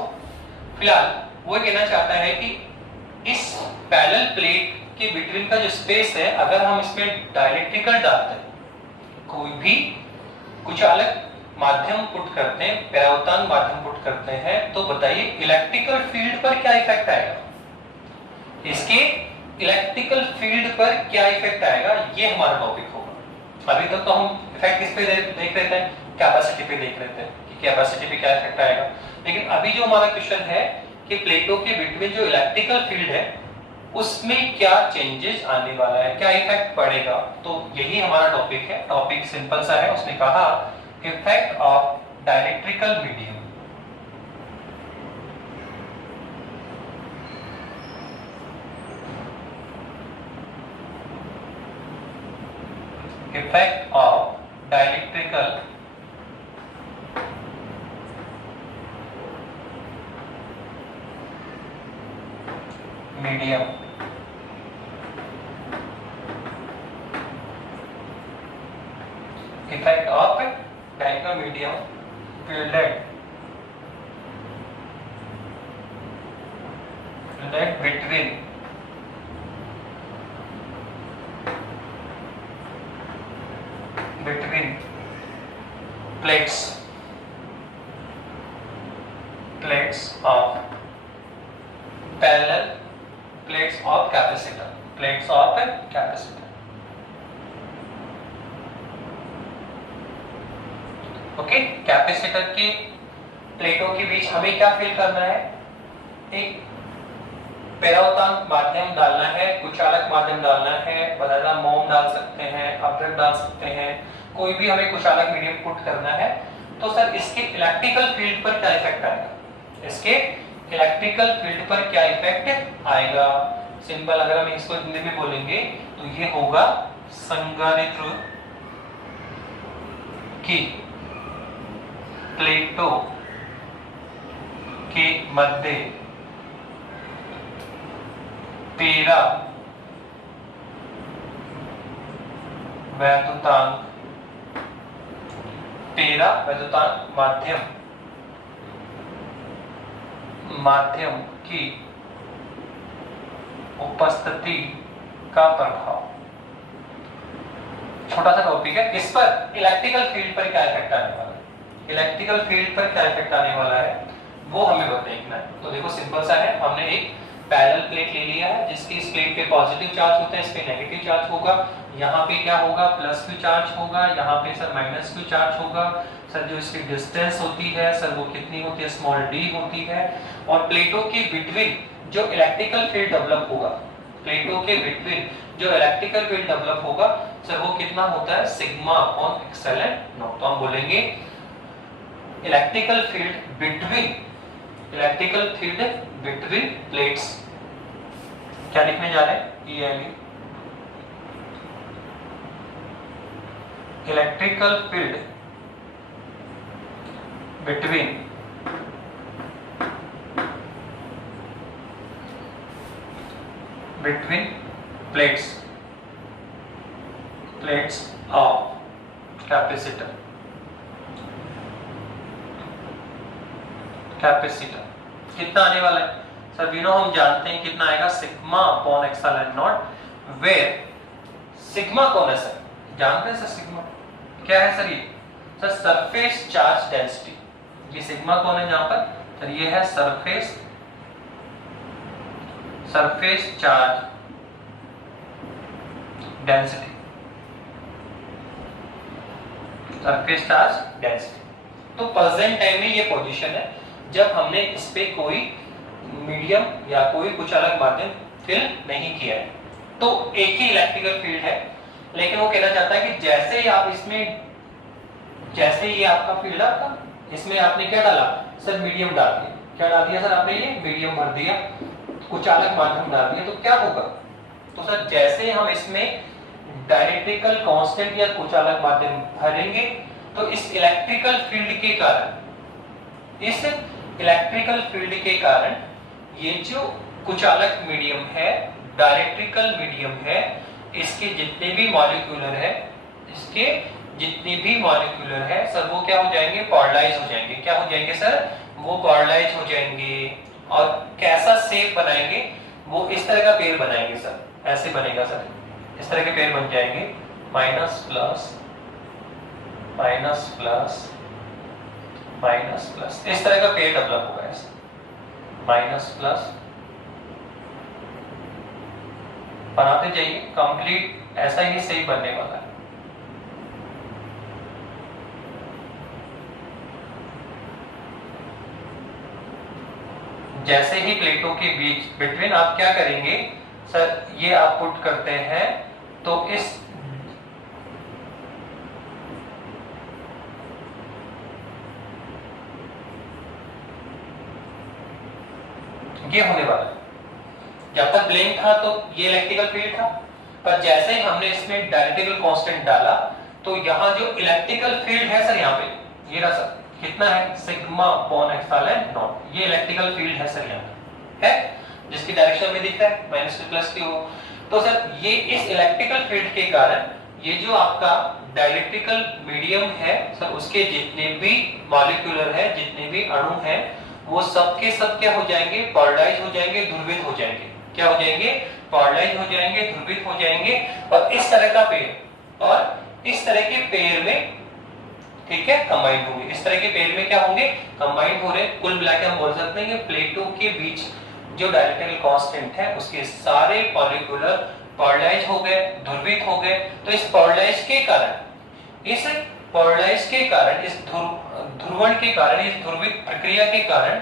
फिलहाल वो कहना चाहता है कि इस पैरेलल प्लेट के बिटवीन का जो स्पेस है, अगर हम इसमें डाइलेक्ट्रिकल डालते हैं, कोई भी कुछ अलग माध्यम पुट करते हैं, परावर्तन माध्यम पुट करते हैं, तो बताइए इलेक्ट्रिकल फील्ड पर क्या इफेक्ट आएगा? इसके इलेक्ट्रिकल फील्ड पर क्या इफेक्ट आएगा, ये हमारा टॉपिक होगा। अभी तक तो हम इफेक्ट किस पे देख रहे थे? कैपेसिटी पे देख रहे थे कि कैपेसिटी पे क्या इफेक्ट आएगा। लेकिन अभी जो हमारा क्वेश्चन है कि प्लेटों के बिटवीन जो इलेक्ट्रिकल फील्ड है, उसमें क्या चेंजेस आने वाला है, क्या इफेक्ट पड़ेगा, तो यही हमारा टॉपिक है। टॉपिक सिंपल सा है, उसने कहा effect of dielectrical medium. Effect of dielectrical medium. Effect of dielectrical medium fielded that between plates of parallel plates of capacitor, okay. Capacitor के प्लेटों के बीच हमें क्या फिल करना है, एक परावर्तक माध्यम डालना है, कुचालक माध्यम डालना है, बनाना मोम डाल सकते हैं, अभ्रक डाल सकते हैं, कोई भी हमें कुचालक मीडियम पुट करना है। तो सर इसके इलेक्ट्रिकल फील्ड पर क्या इफेक्ट आएगा, इसके इलेक्ट्रिकल फील्ड पर क्या इफेक्ट आएगा। सिंपल अगर हम इसको हिंदी में बोलेंगे तो ये होगा संधारित्र की प्लेटों के मध्य तेरा वैद्युतांक माध्यम की उपस्थिति का प्रभाव। छोटा सा टॉपिक है, इस पर इलेक्ट्रिकल फील्ड पर क्या इफेक्ट आने वाला है, इलेक्ट्रिकल फील्ड पर क्या इफेक्ट आने वाला है वो हमें देखना है। तो देखो सिंपल सा है, हमने एक पैरेलल प्लेट ले लिया है जिसकी इस प्लेट पे पॉजिटिव चार्ज होता है, इस पे नेगेटिव चार्ज होगा, यहाँ पे क्या होगा प्लस क्यू चार्ज होगा, यहाँ पे सर माइनस क्यू चार्ज होगा। सर जो इसकी डिस्टेंस होती है सर वो कितनी होती है, स्मॉल डी होती है। और प्लेटों के बिटवीन जो इलेक्ट्रिकल फील्ड डेवलप होगा, प्लेटों के बिटवीन जो इलेक्ट्रिकल फील्ड डेवलप होगा सर वो कितना होता है, सिग्मा अपॉन एप्सिलॉन नॉट। तो हम बोलेंगे इलेक्ट्रिकल फील्ड बिटवीन प्लेट्स, क्या लिखने जा रहे हैं, electrical field between plates of capacitor कितना आने वाला है सर, हम जानते हैं कितना आएगा, sigma upon epsilon naught, where sigma कौन है सर, जानते हैं सर सिग्मा क्या है सर, ये सर सरफेस चार्ज डेंसिटी। ये सिग्मा कौन है जहां पर सर, ये है सरफेस चार्ज डेंसिटी, तो प्रेजेंट टाइम में ये पोजीशन है जब हमने इस पे कोई मीडियम या कोई कुछ अलग माध्यम फिल नहीं किया है। तो एक ही इलेक्ट्रिकल फील्ड है, लेकिन वो कहना चाहता है कि जैसे ही आप इसमें, जैसे ये आपका फील्ड आपका, इसमें आपने क्या डाला सर, मीडियम डाल दिया, क्या डाल दिया सर आपने, ये मीडियम भर दिया, कुछ अलग माध्यम डाल दिया, तो क्या होगा, तो सर जैसे हम इसमें डायरेक्ट्रिकल कांस्टेंट या कुछ अलग माध्यम भरेंगे तो इस इलेक्ट्रिकल फील्ड के कारण ये जो कुछ अलग मीडियम है, डायरेक्ट्रिकल मीडियम है, इसके जितने भी मॉलिक्यूलर है सर वो क्या हो जाएंगे, पोलराइज हो जाएंगे। क्या हो जाएंगे सर, वो पोलराइज हो जाएंगे। और कैसा शेप बनाएंगे, वो इस तरह का पेड़ बनाएंगे सर, ऐसे बनेगा सर, इस तरह के पेड़ बन जाएंगे, माइनस प्लस इस तरह का पेड़ डेवलप होगा, ऐसे माइनस प्लस बनाते जाइए, कंप्लीट ऐसा ही सही बनने वाला है। जैसे ही प्लेटों के बीच बिटवीन आप क्या करेंगे सर, ये आप पुट करते हैं तो इस ये होने वाला है। जब तक ब्लैंक था तो ये इलेक्ट्रिकल फील्ड था, पर जैसे ही हमने इसमें डायरेक्ट्रिकल कांस्टेंट डाला तो यहाँ जो इलेक्ट्रिकल फील्ड है सर, यहाँ पे ये रहा सर, कितना है, सिग्मा अपॉन एप्सिलॉन नॉट, ये इलेक्ट्रिकल फील्ड है सर, यहाँ है जिसकी डायरेक्शन में दिखता है माइनस टू प्लस की हो। तो सर ये इस इलेक्ट्रिकल फील्ड के कारण ये जो आपका डायलेक्ट्रिकल मीडियम है सर, उसके जितने भी मॉलिक्यूलर है, जितने भी अणु हैं, वो सब के सब क्या हो जाएंगे, पोलराइज हो जाएंगे, ध्रुवित हो जाएंगे। क्या हो जाएंगे, पोलराइज हो जाएंगे, ध्रुवित हो जाएंगे। और इस तरह का पेयर और इस तरह के पेयर में, ठीक है, कंबाइंड होंगे। इस तरह के पेयर में क्या होंगे, कंबाइंड हो रहे। कुल मिला के हम बोल सकते हैं कि प्लेटों के बीच जो डायरेक्टिकल कांस्टेंट है उसके सारे मॉलिक्यूलर पोलराइज हो गए, ध्रुवित हो गए। तो इस पोलराइज के कारण, इस पोलराइज के कारण, इस ध्रुवण के कारण, इस ध्रुवित प्रक्रिया के कारण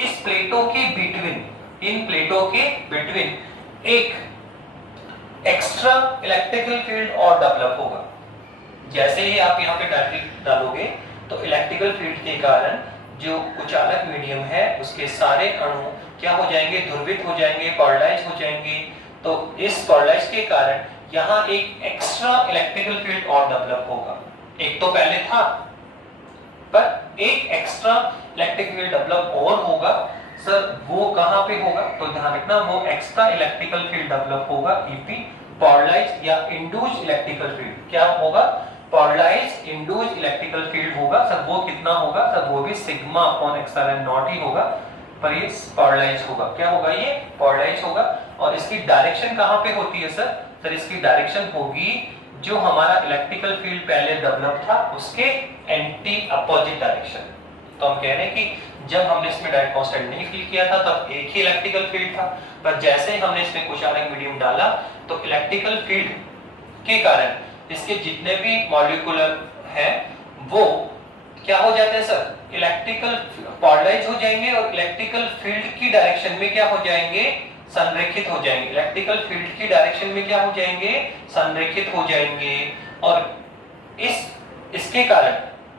इस प्लेटों के बिटवीन, इन प्लेटों के बिटवीन एक एक्स्ट्रा इलेक्ट्रिकल फील्ड और डेवलप होगा। जैसे ही आप यहाँ पे डालोगे तो इलेक्ट्रिकल फील्ड के कारण जो कुचालक मीडियम है उसके सारे अणु क्या हो जाएंगे, ध्रुवित हो जाएंगे, पोलराइज हो जाएंगे। तो इस पोलराइज के कारण यहाँ एक एक्स्ट्रा इलेक्ट्रिकल फील्ड और डेवलप होगा। एक तो पहले था, पर एक एक्स्ट्रा इलेक्ट्रिक फील्ड डेवलप और होगा। सर वो कहां पे होगा, तो ध्यान रखना, वो एक्स्ट्रा इलेक्ट्रिकल फील्ड डेवलप होगा ईपी, पोलराइज या इंड्यूस्ड इलेक्ट्रिकल फील्ड। क्या होगा, पोलराइज इंड्यूस्ड इलेक्ट्रिकल फील्ड होगा। सर वो कितना होगा, सर वो भी सिग्मा अपॉन एप्सिलॉन नॉट ही होगा, पर ये पोलराइज होगा। क्या होगा, ये पोलराइज होगा। और इसकी डायरेक्शन कहां पे होती है सर, सर इसकी डायरेक्शन होगी जो हमारा इलेक्ट्रिकल फील्ड पहले डेवलप था उसके एंटी अपोजिट डायरेक्शन। तो हम कह रहे हैं कि जब हमने इसमें डायरेक्ट कांस्टेंट नहीं फिल किया था तब एक ही इलेक्ट्रिकल फील्ड था, पर जैसे ही हमने इसमें कुचालक मीडियम डाला तो इलेक्ट्रिकल फील्ड के कारण इसके जितने भी मॉलिक्यूलर हैं वो क्या हो जाते हैं सर, इलेक्ट्रिकल पोलराइज हो जाएंगे और इलेक्ट्रिकल फील्ड की डायरेक्शन में क्या हो जाएंगे, संरेखित हो जाएंगे। इलेक्ट्रिकल फील्ड की डायरेक्शन में क्या हो जाएंगे, संरेखित हो जाएंगे। और इसके कारण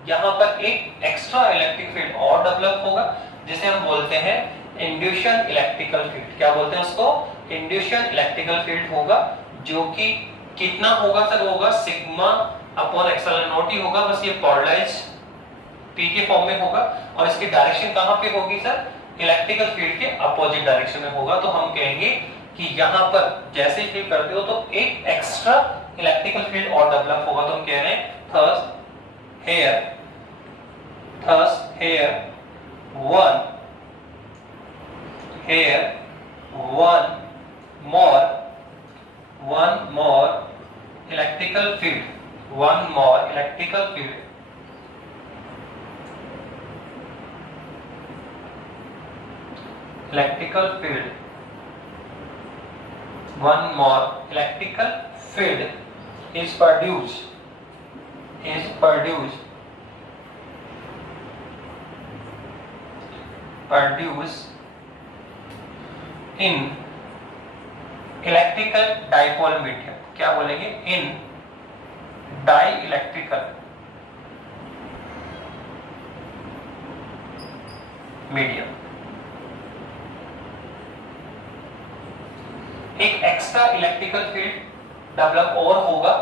यहाँ पर एक एक्स्ट्रा इलेक्ट्रिक फील्ड और डेवलप होगा जिसे हम बोलते हैं इंड्यूशन इलेक्ट्रिकल फील्ड। क्या बोलते हैं उसको, इंड्यूशन इलेक्ट्रिकल फील्ड होगा, जो कि कितना होगा सर, होगा सिग्मा अपॉन एप्सिलॉन नॉट ही होगा। बस ये पोलराइज पी के फॉर्म में होगा और इसकी डायरेक्शन कहां पे होगी सर, इलेक्ट्रिकल फील्ड के अपोजिट डायरेक्शन में होगा। तो हम कहेंगे कि यहाँ पर जैसे ही फिल करते हो तो एक एक्स्ट्रा इलेक्ट्रिकल फील्ड और डेवलप होगा। तो हम कह रहे हैं thus here one more electrical field, one more electrical field is produced in electrical dipole medium. क्या बोलेंगे, इन डाइइलेक्ट्रिकल मीडियम। एक एक्स्ट्रा इलेक्ट्रिकल फील्ड डेवलप और होगा,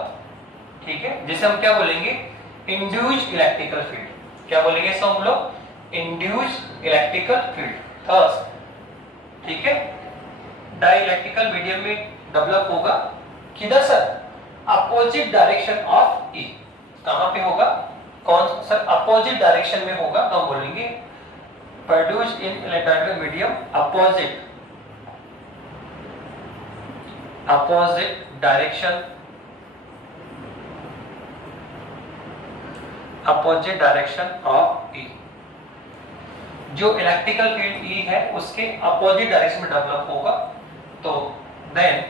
ठीक है, जिसे हम क्या बोलेंगे, इंड्यूस्ड इलेक्ट्रिकल फील्ड। क्या बोलेंगे इसको हम लोग, इंड्यूस्ड इलेक्ट्रिकल फील्ड। थर्स, ठीक है, डाइइलेक्ट्रिकल मीडियम में डेवलप होगा। किधर सर, अपोजिट डायरेक्शन ऑफ ई। कहां पे होगा, कौन सर, अपोजिट डायरेक्शन में होगा। तो हम बोलेंगे produced in electrical medium opposite direction of E. जो इलेक्ट्रिकल फील्ड ई है उसके अपोजिट डायरेक्शन में डेवलप होगा। तो देन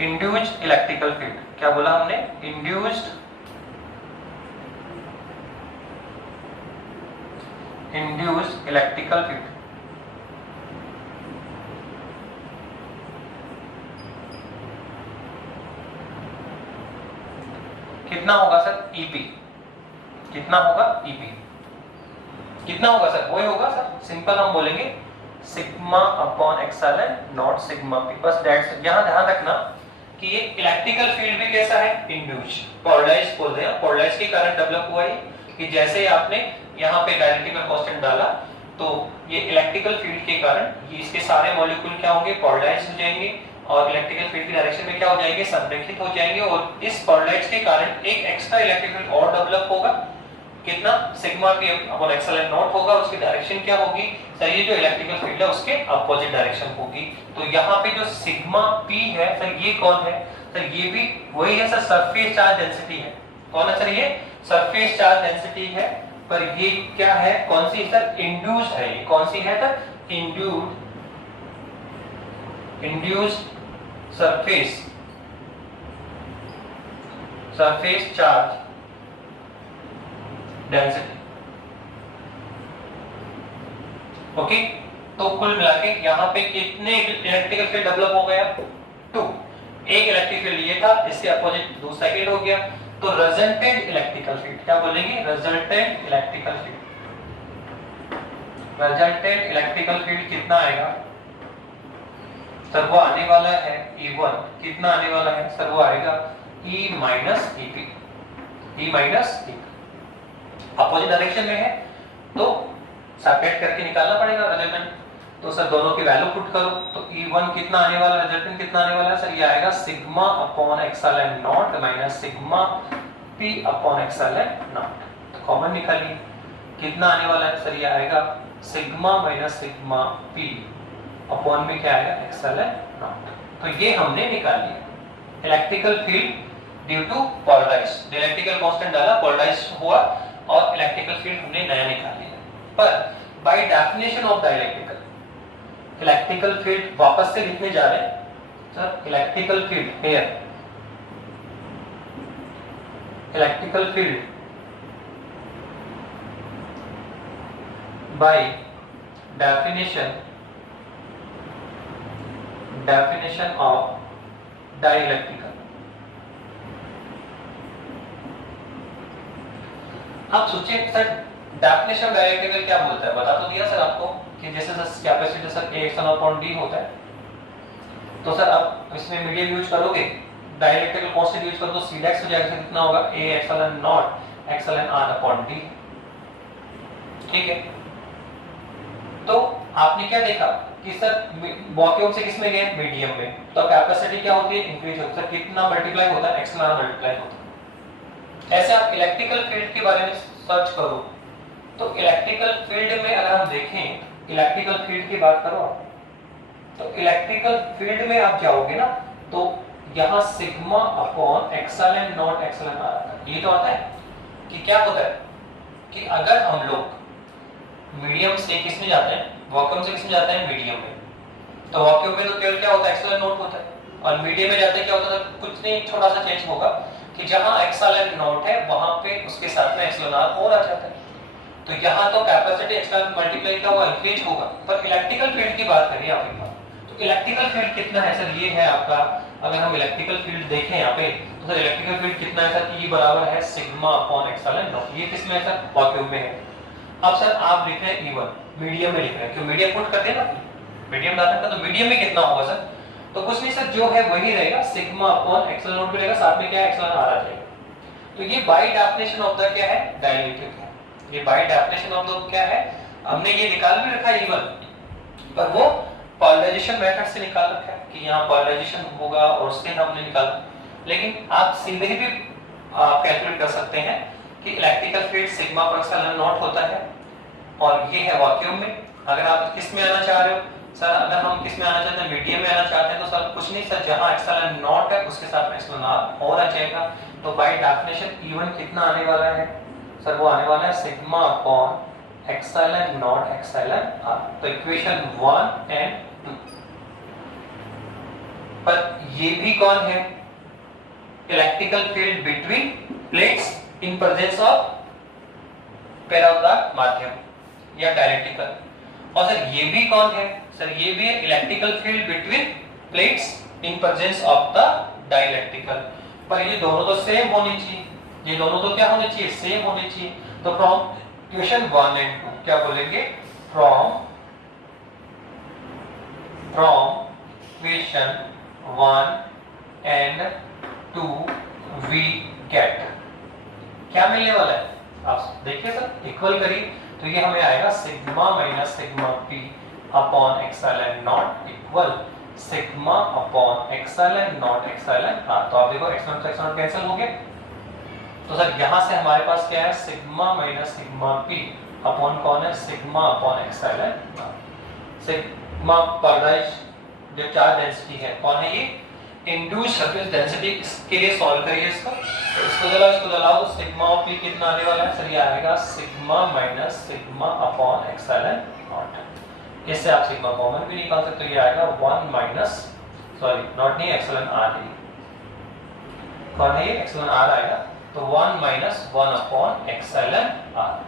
इंड्यूस्ड इलेक्ट्रिकल फील्ड। क्या बोला हमने, इंड्यूस्ड इलेक्ट्रिकल फील्ड। कितना होगा सर, ईपी। कितना होगा, ईपी कितना होगा सर, वही होगा सर, सिंपल हम बोलेंगे sigma upon epsilon not sigma P. बस दैट्स। यहां ध्यान रखना कि ये इलेक्ट्रिकल फील्ड भी कैसा है, इंड्यूस्ड, पोलराइज बोलते हैं। पोलराइज के कारण डेवलप हुआ है कि जैसे ही आपने यहाँ पे इलेक्ट्रिकल कांस्टेंट डाला तो ये इलेक्ट्रिकल फील्ड के कारण ये इसके सारे मॉलिक्यूल क्या होंगे, पोलराइज हो जाएंगे और इलेक्ट्रिकल फील्ड की डायरेक्शन में क्या हो जाएंगे, संरेखित हो जाएंगे। और इस पोलराइज के कारण एक एक्स्ट्रा इलेक्ट्रिक फील्ड और डेवलप होगा कितना sigma P upon epsilon not होगा, उसकी डायरेक्शन क्या होगी सर, ये जो इलेक्ट्रिकल फील्ड है उसके अपोजिट डायरेक्शन होगी। तो यहाँ पे जो सिग्मा पी है सर ये कौन है सर, ये भी वही है सर, सरफेस चार्ज डेंसिटी है। कौन है सर, ये सरफेस चार्ज डेंसिटी है, पर ये क्या है, कौन सी सर, इंड्यूस है। ये कौन सी है sir, induce surface charge density. Okay, तो कुल मिला के यहाँ पे कितने इलेक्ट्रिकल फील्ड डेवलप हो गया, 2। एक इलेक्ट्रिक फील्ड ये था, इसके अपोजिट दूसरा फील्ड हो गया, तो रिजल्टेंट इलेक्ट्रिकल फील्ड क्या बोलेंगे, रिजल्टेंट इलेक्ट्रिकल फील्ड कितना आएगा सर, वो आने वाला है E1। कितना आने वाला है सर, वो आएगा E minus EP, opposite direction में है तो सब्ट्रैक्ट करके निकालना पड़ेगा रिजल्टेंट। तो सर दोनों की वैल्यू पुट करो, तो E1 कितना आने वाला, रिजल्टेंट कितना आने वाला है सर, ये आएगा sigma upon epsilon naught minus sigma P upon epsilon naught. तो कॉमन निकालिए, कितना आने वाला है सर, ये आएगा sigma minus sigma P upon में क्या आएगा, एक्सएलएन नॉट। तो ये हमने निकाल लिया electrical field due to polarise. Electrical constant डाला, पोलराइज हुआ और इलेक्ट्रिकल फील्ड हमने नया निकाल लिया। पर by definition of the electrical field वापस से लिखने जा रहे हैं sir, electrical field here, electrical field by definition of dielectrical। आप सोचिए सर डेफिनेशन डायइलेक्ट्रिकल क्या बोलता है, बता तो दिया सर आपको कि जैसे सर कैपेसिटर सर AXN/D होता है, तो सर आप इसमें मीडियम यूज करोगे, डायइलेक्ट्रिकल कांस्टेंट यूज करो तो सीडेक्स हो जाएगा, कितना होगा AXN/D। ठीक है, तो आपने क्या देखा कि सर वैक्यूम से किसमें गए, मीडियम में, तो कैपेसिटी क्या होती है, इंक्रीज होती है। सर कितना मल्टीप्लाई होता है, एक्सएलएन मल्टीप्लाई होता है। ऐसे आप इलेक्ट्रिकल फील्ड के बारे में सर्च करो, तो इलेक्ट्रिकल फील्ड में अगर हम देखें, इलेक्ट्रिकल फील्ड की बात करो तो इलेक्ट्रिकल फील्ड में आप जाओगे ना, तो यहाँ सिग्मा अपॉन एक्सएलएन नॉट एक्सएलएन आ रहा है। ये तो आता है कि क्या होता है कि अगर हम लोग मीडियम से किस में जाते हैं, वैक्यूम से किस में जाते हैं, मीडियम में, तो वैक्यूम में तो केवल क्या होता है, एक्सएलएन नॉट होता है, और मीडियम में जाते हैं क्या होता है, कुछ नहीं, छोटा सा चेंज होगा कि जहां एक्सएलएन नॉट है वहां पे उसके साथ में एक्सएलएन आर और आ जाता है। तो यहाँ तो कैपेसिटी एक्सएलएन मल्टीप्लाई क्या हुआ, इंक्रीज होगा। पर इलेक्ट्रिकल फील्ड की बात करिए आप एक बार, तो इलेक्ट्रिकल फील्ड कितना है सर, ये है आपका, अगर हम इलेक्ट्रिकल फील्ड देखें यहाँ पे, तो सर इलेक्ट्रिकल फील्ड कितना है सर, E बराबर है सिग्मा अपॉन एक्सएलएन नॉट। ये किसमें है सर, वैक्यूम में है। अब सर आप लिख रहे हैं E1, मीडियम में लिख रहे हैं, क्यों मीडियम पुट करते हैं ना, मीडियम डालना था, तो मीडियम में कितना होगा सर, तो कुछ नहीं सर, जो है वही रहेगा, सिग्मा अपॉन एक्सएलएन नॉट रहेगा, साथ में क्या है, एक्सएलएन आ जाएगा। तो ये बाय डेफिनेशन ऑफ द क्या है, डाइलेक्ट्रिक है। ये बाय डेफिनेशन ऑफ द क्या है, हमने ये निकाल भी रखा है E1, पर वो पोलराइजेशन मेथड से निकाल रखा है कि यहाँ पोलराइजेशन होगा और उससे हमने निकाला। लेकिन आप सीधे भी कैलकुलेट कर सकते हैं कि इलेक्ट्रिकल फील्ड सिग्मा पर एक्सएलएन नॉट होता है, और ये है वैक्यूम में। अगर आप किस में आना चाह रहे हो सर, अगर हम किस में आना चाहते हैं, मीडियम में आना चाहते हैं, तो सर कुछ नहीं सर, जहां एक्सएलएन नॉट है उसके साथ में एक्सएलएन आर और आ जाएगा। तो बाय डेफिनेशन E1 कितना आने वाला है सर, वो आने वाला है sigma upon epsilon naught epsilon R. तो इक्वेशन 1 एंड 2। पर ये भी कौन है, electrical field between plates in presence of पैरावृत माध्यम या डाइलेक्ट्रिकल। और सर ये भी कौन है सर, ये भी है electrical field between plates in presence of the dielectrical. पर ये दोनों तो सेम होनी चाहिए, ये दोनों तो क्या होने चाहिए, सेम होने चाहिए। तो फ्रॉम इक्वेशन 1 एंड 2 क्या बोलेंगे, from equation 1 and 2 we get, क्या मिलने वाला है आप देखिए सर, इक्वल करिए तो ये हमें आएगा sigma minus sigma P upon epsilon naught equal sigma upon epsilon naught epsilon R. तो आप देखो एक्सएलएन से एक्सएलएन कैंसिल हो गया, तो सर यहाँ से हमारे पास क्या है, sigma minus sigma P upon कौन है, सिग्मा अपॉन एक्साइलन। सिग्मा पोलराइज्ड जो चार्ज डेंसिटी है कौन है, ये इंड्यूस्ड सरफेस डेंसिटी। इसके लिए सॉल्व करिए इसको जलाओ तो सिग्मा ऑफ पी कितना आने वाला है सर, ये आएगा sigma minus sigma upon epsilon naught. इससे आप सिग्मा कॉमन भी निकाल सकते हो, ये आएगा 1 माइनस सॉरी नॉट नहीं एक्साइलन आर, कौन है ये एक्साइलन आर आएगा, तो 1 माइनस 1 अपॉन एक्साइलन आर।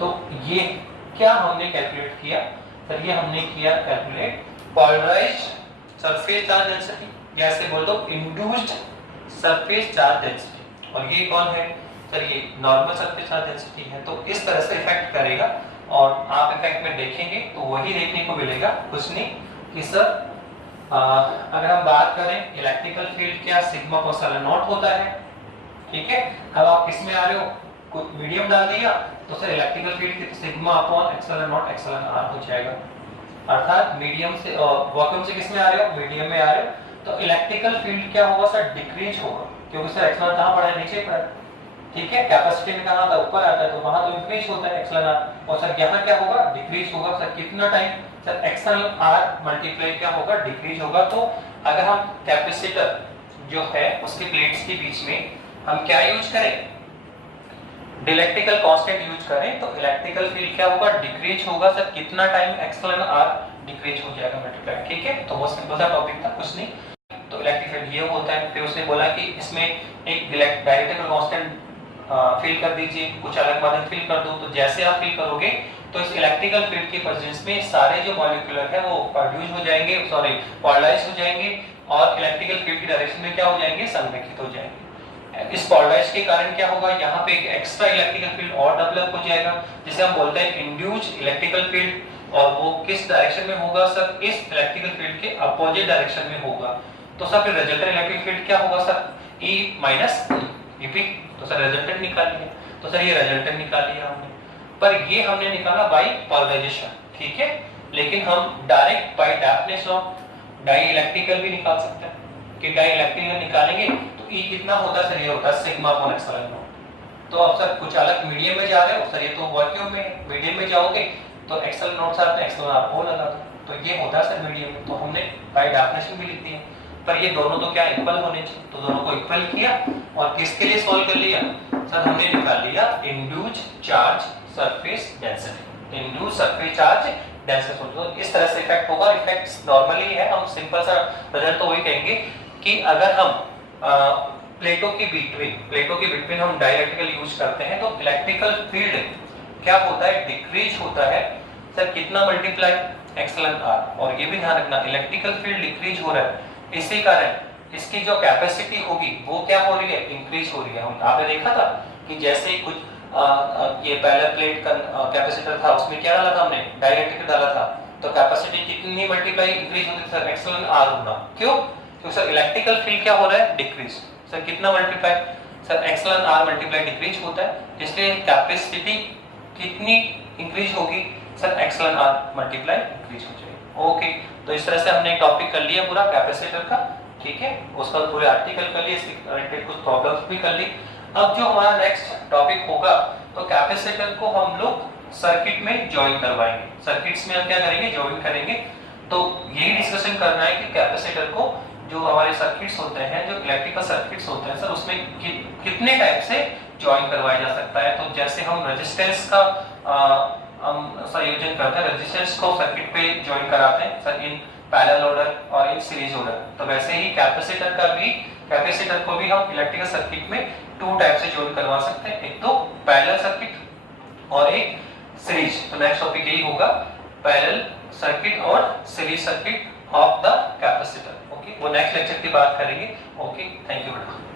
तो ये क्या हमने कैलकुलेट किया सर, ये हमने किया calculate polarised surface charge density, या ऐसे बोल दो इंड्यूस्ड सरफेस चार्ज डेंसिटी। और ये कौन है सर, ये नॉर्मल सरफेस चार्ज डेंसिटी है। तो इस तरह से इफेक्ट करेगा और आप इफेक्ट में देखेंगे तो वही देखने को मिलेगा, कुछ नहीं कि सर अगर हम बात करें इलेक्ट्रिकल फील्ड क्या सिग्मा को एप्सिलॉन नॉट होता है, ठीक है। अब आप किसमें आ रहे हो, कुछ मीडियम डाल दिया तो sir electrical field sigma upon epsilon naught epsilon r हो जाएगा। अर्थात मीडियम से वैक्यूम से किसमें आ रहे हो, मीडियम में आ रहे हो, तो इलेक्ट्रिकल फील्ड क्या होगा सर, डिक्रीज होगा, क्योंकि सर एप्सिलॉन कहां पड़ा है, नीचे पड़ा है, ठीक है। कैपेसिटी में कहां था, ऊपर आता है, तो वहां तो इंक्रीज होता है एप्सिलॉन आर, और सर यहां क्या होगा, डिक्रीज होगा। सर कितना time sir, epsilon are multiply क्या होगा, डिक्रीज होगा। तो अगर हम कैपेसिटर जो है उसके प्लेट्स के बीच में हम क्या यूज करें, इलेक्ट्रिकल कांस्टेंट यूज करें, तो इलेक्ट्रिकल फील्ड क्या होगा, डिक्रीज होगा। सर कितना टाइम, एप्सिलॉन आर डिक्रीज हो जाएगा मल्टीप्लाई, ठीक है। तो वो सिंपल सा टॉपिक था, कुछ नहीं। तो इलेक्ट्रिक फील्ड ये होता है। फिर उसने बोला कि इसमें एक इलेक्ट्रिकल कांस्टेंट फिल कर दीजिए, कुछ अलग माध्यम फिल कर दो। तो जैसे आप फिल करोगे तो इस इलेक्ट्रिकल फील्ड के प्रेजेंस में सारे जो मॉलिक्यूलर है वो प्रोड्यूस हो जाएंगे, सॉरी पोलराइज हो जाएंगे, और इलेक्ट्रिकल फील्ड की डायरेक्शन में क्या हो जाएंगे, संरेखित हो जाएंगे। इस पोलराइज के कारण क्या होगा, यहाँ पे एक एक्स्ट्रा इलेक्ट्रिकल फील्ड और डेवलप हो जाएगा, जिसे हम बोलते हैं इंड्यूस्ड इलेक्ट्रिकल फील्ड। और वो किस डायरेक्शन में होगा सर, इस इलेक्ट्रिकल फील्ड के अपोजिट डायरेक्शन में होगा। तो सर फिर रिजल्टेंट इलेक्ट्रिक फील्ड क्या होगा सर, E माइनस EP। तो सर रिजल्टेंट निकाल लिया, तो सर ये रिजल्टेंट निकाल लिया हमने, पर ये हमने निकाला बाय पोलराइजेशन, ठीक है। लेकिन हम direct by definition of dielectrical भी निकाल सकते हैं कि डाई इलेक्ट्रिकल निकालेंगे तो E कितना होता है सर, ये होता है सिग्मा अपॉन एप्सिलॉन नॉट। तो अब सर कुछ अलग मीडियम में जा रहे हो सर, ये तो वैक्यूम में, मीडियम में जाओगे तो एप्सिलॉन नॉट साथ में एप्सिलॉन आर ओ लगा दो, तो ये होता है सर मीडियम में। तो हमने बाय डेफिनेशन भी लिख दिया, पर ये दोनों तो क्या इक्वल होने चाहिए, तो दोनों को इक्वल किया और किसके लिए सॉल्व कर लिया सर, हमने निकाल लिया induced charge surface density, induced surface charge density. तो इस तरह से इफेक्ट होगा। इफेक्ट्स नॉर्मली है, हम सिंपल सा रिजल्ट तो वही कहेंगे कि अगर हम प्लेटों के बिटवीन हम डाइलेक्ट्रिकल यूज करते हैं तो इलेक्ट्रिकल फील्ड क्या होता है, डिक्रीज होता है। सर कितना मल्टीप्लाई, एप्सिलॉन आर। और ये भी ध्यान रखना, इलेक्ट्रिकल फील्ड डिक्रीज हो रहा है, इसी कारण इसकी जो कैपेसिटी होगी वो क्या हो रही है, इंक्रीज हो रही है। आपने देखा था कि जैसे कुछ ये पहला प्लेट का कैपेसिटर था, उसमें क्या डाला था हमने, डाइलेक्ट्रिक डाला था, तो कैपेसिटी कितनी मल्टीप्लाई इंक्रीज होती है सर, एप्सिलॉन आर होना। क्यों, क्योंकि सर इलेक्ट्रिकल फील्ड क्या हो रहा है, डिक्रीज। सर कितना multiply sir, epsilon are multiply decrease होता है, इसलिए कैपेसिटी कितनी इंक्रीज होगी सर, एप्सिलॉन आर मल्टीप्लाई इंक्रीज हो जाएगी। ओके, तो इस तरह से हमने टॉपिक कर लिया पूरा कैपेसिटर का, ठीक है। उसका पूरे आर्टिकल कर लिए, इसके रिलेटेड कुछ प्रॉब्लम्स भी कर ली। अब जो हमारा नेक्स्ट टॉपिक होगा, तो कैपेसिटर को हम लोग सर्किट में ज्वाइन करवाएंगे। सर्किट्स में हम क्या करेंगे, ज्वाइन करेंगे। तो यही डिस्कशन करना है कि कैपेसिटर को जो हमारे सर्किट्स होते हैं, जो इलेक्ट्रिकल सर्किट्स होते हैं सर, उसमें कितने टाइप से ज्वाइन करवाया जा सकता है। तो जैसे हम रेजिस्टेंस का हम संयोजन करते हैं, रेजिस्टेंस को सर्किट पे ज्वाइन कराते हैं सर, इन पैरेलल ऑर्डर और इन सीरीज ऑर्डर। तो वैसे ही कैपेसिटर को भी हम इलेक्ट्रिकल सर्किट में 2 टाइप से ज्वाइन करवा सकते हैं, एक तो पैरेलल सर्किट और एक सीरीज। तो नेक्स्ट टॉपिक यही होगा, पैरेलल सर्किट और series circuit of the capacitor. Okay, वो नेक्स्ट लेक्चर की बात करेंगे। ओके, थैंक यू बेटा।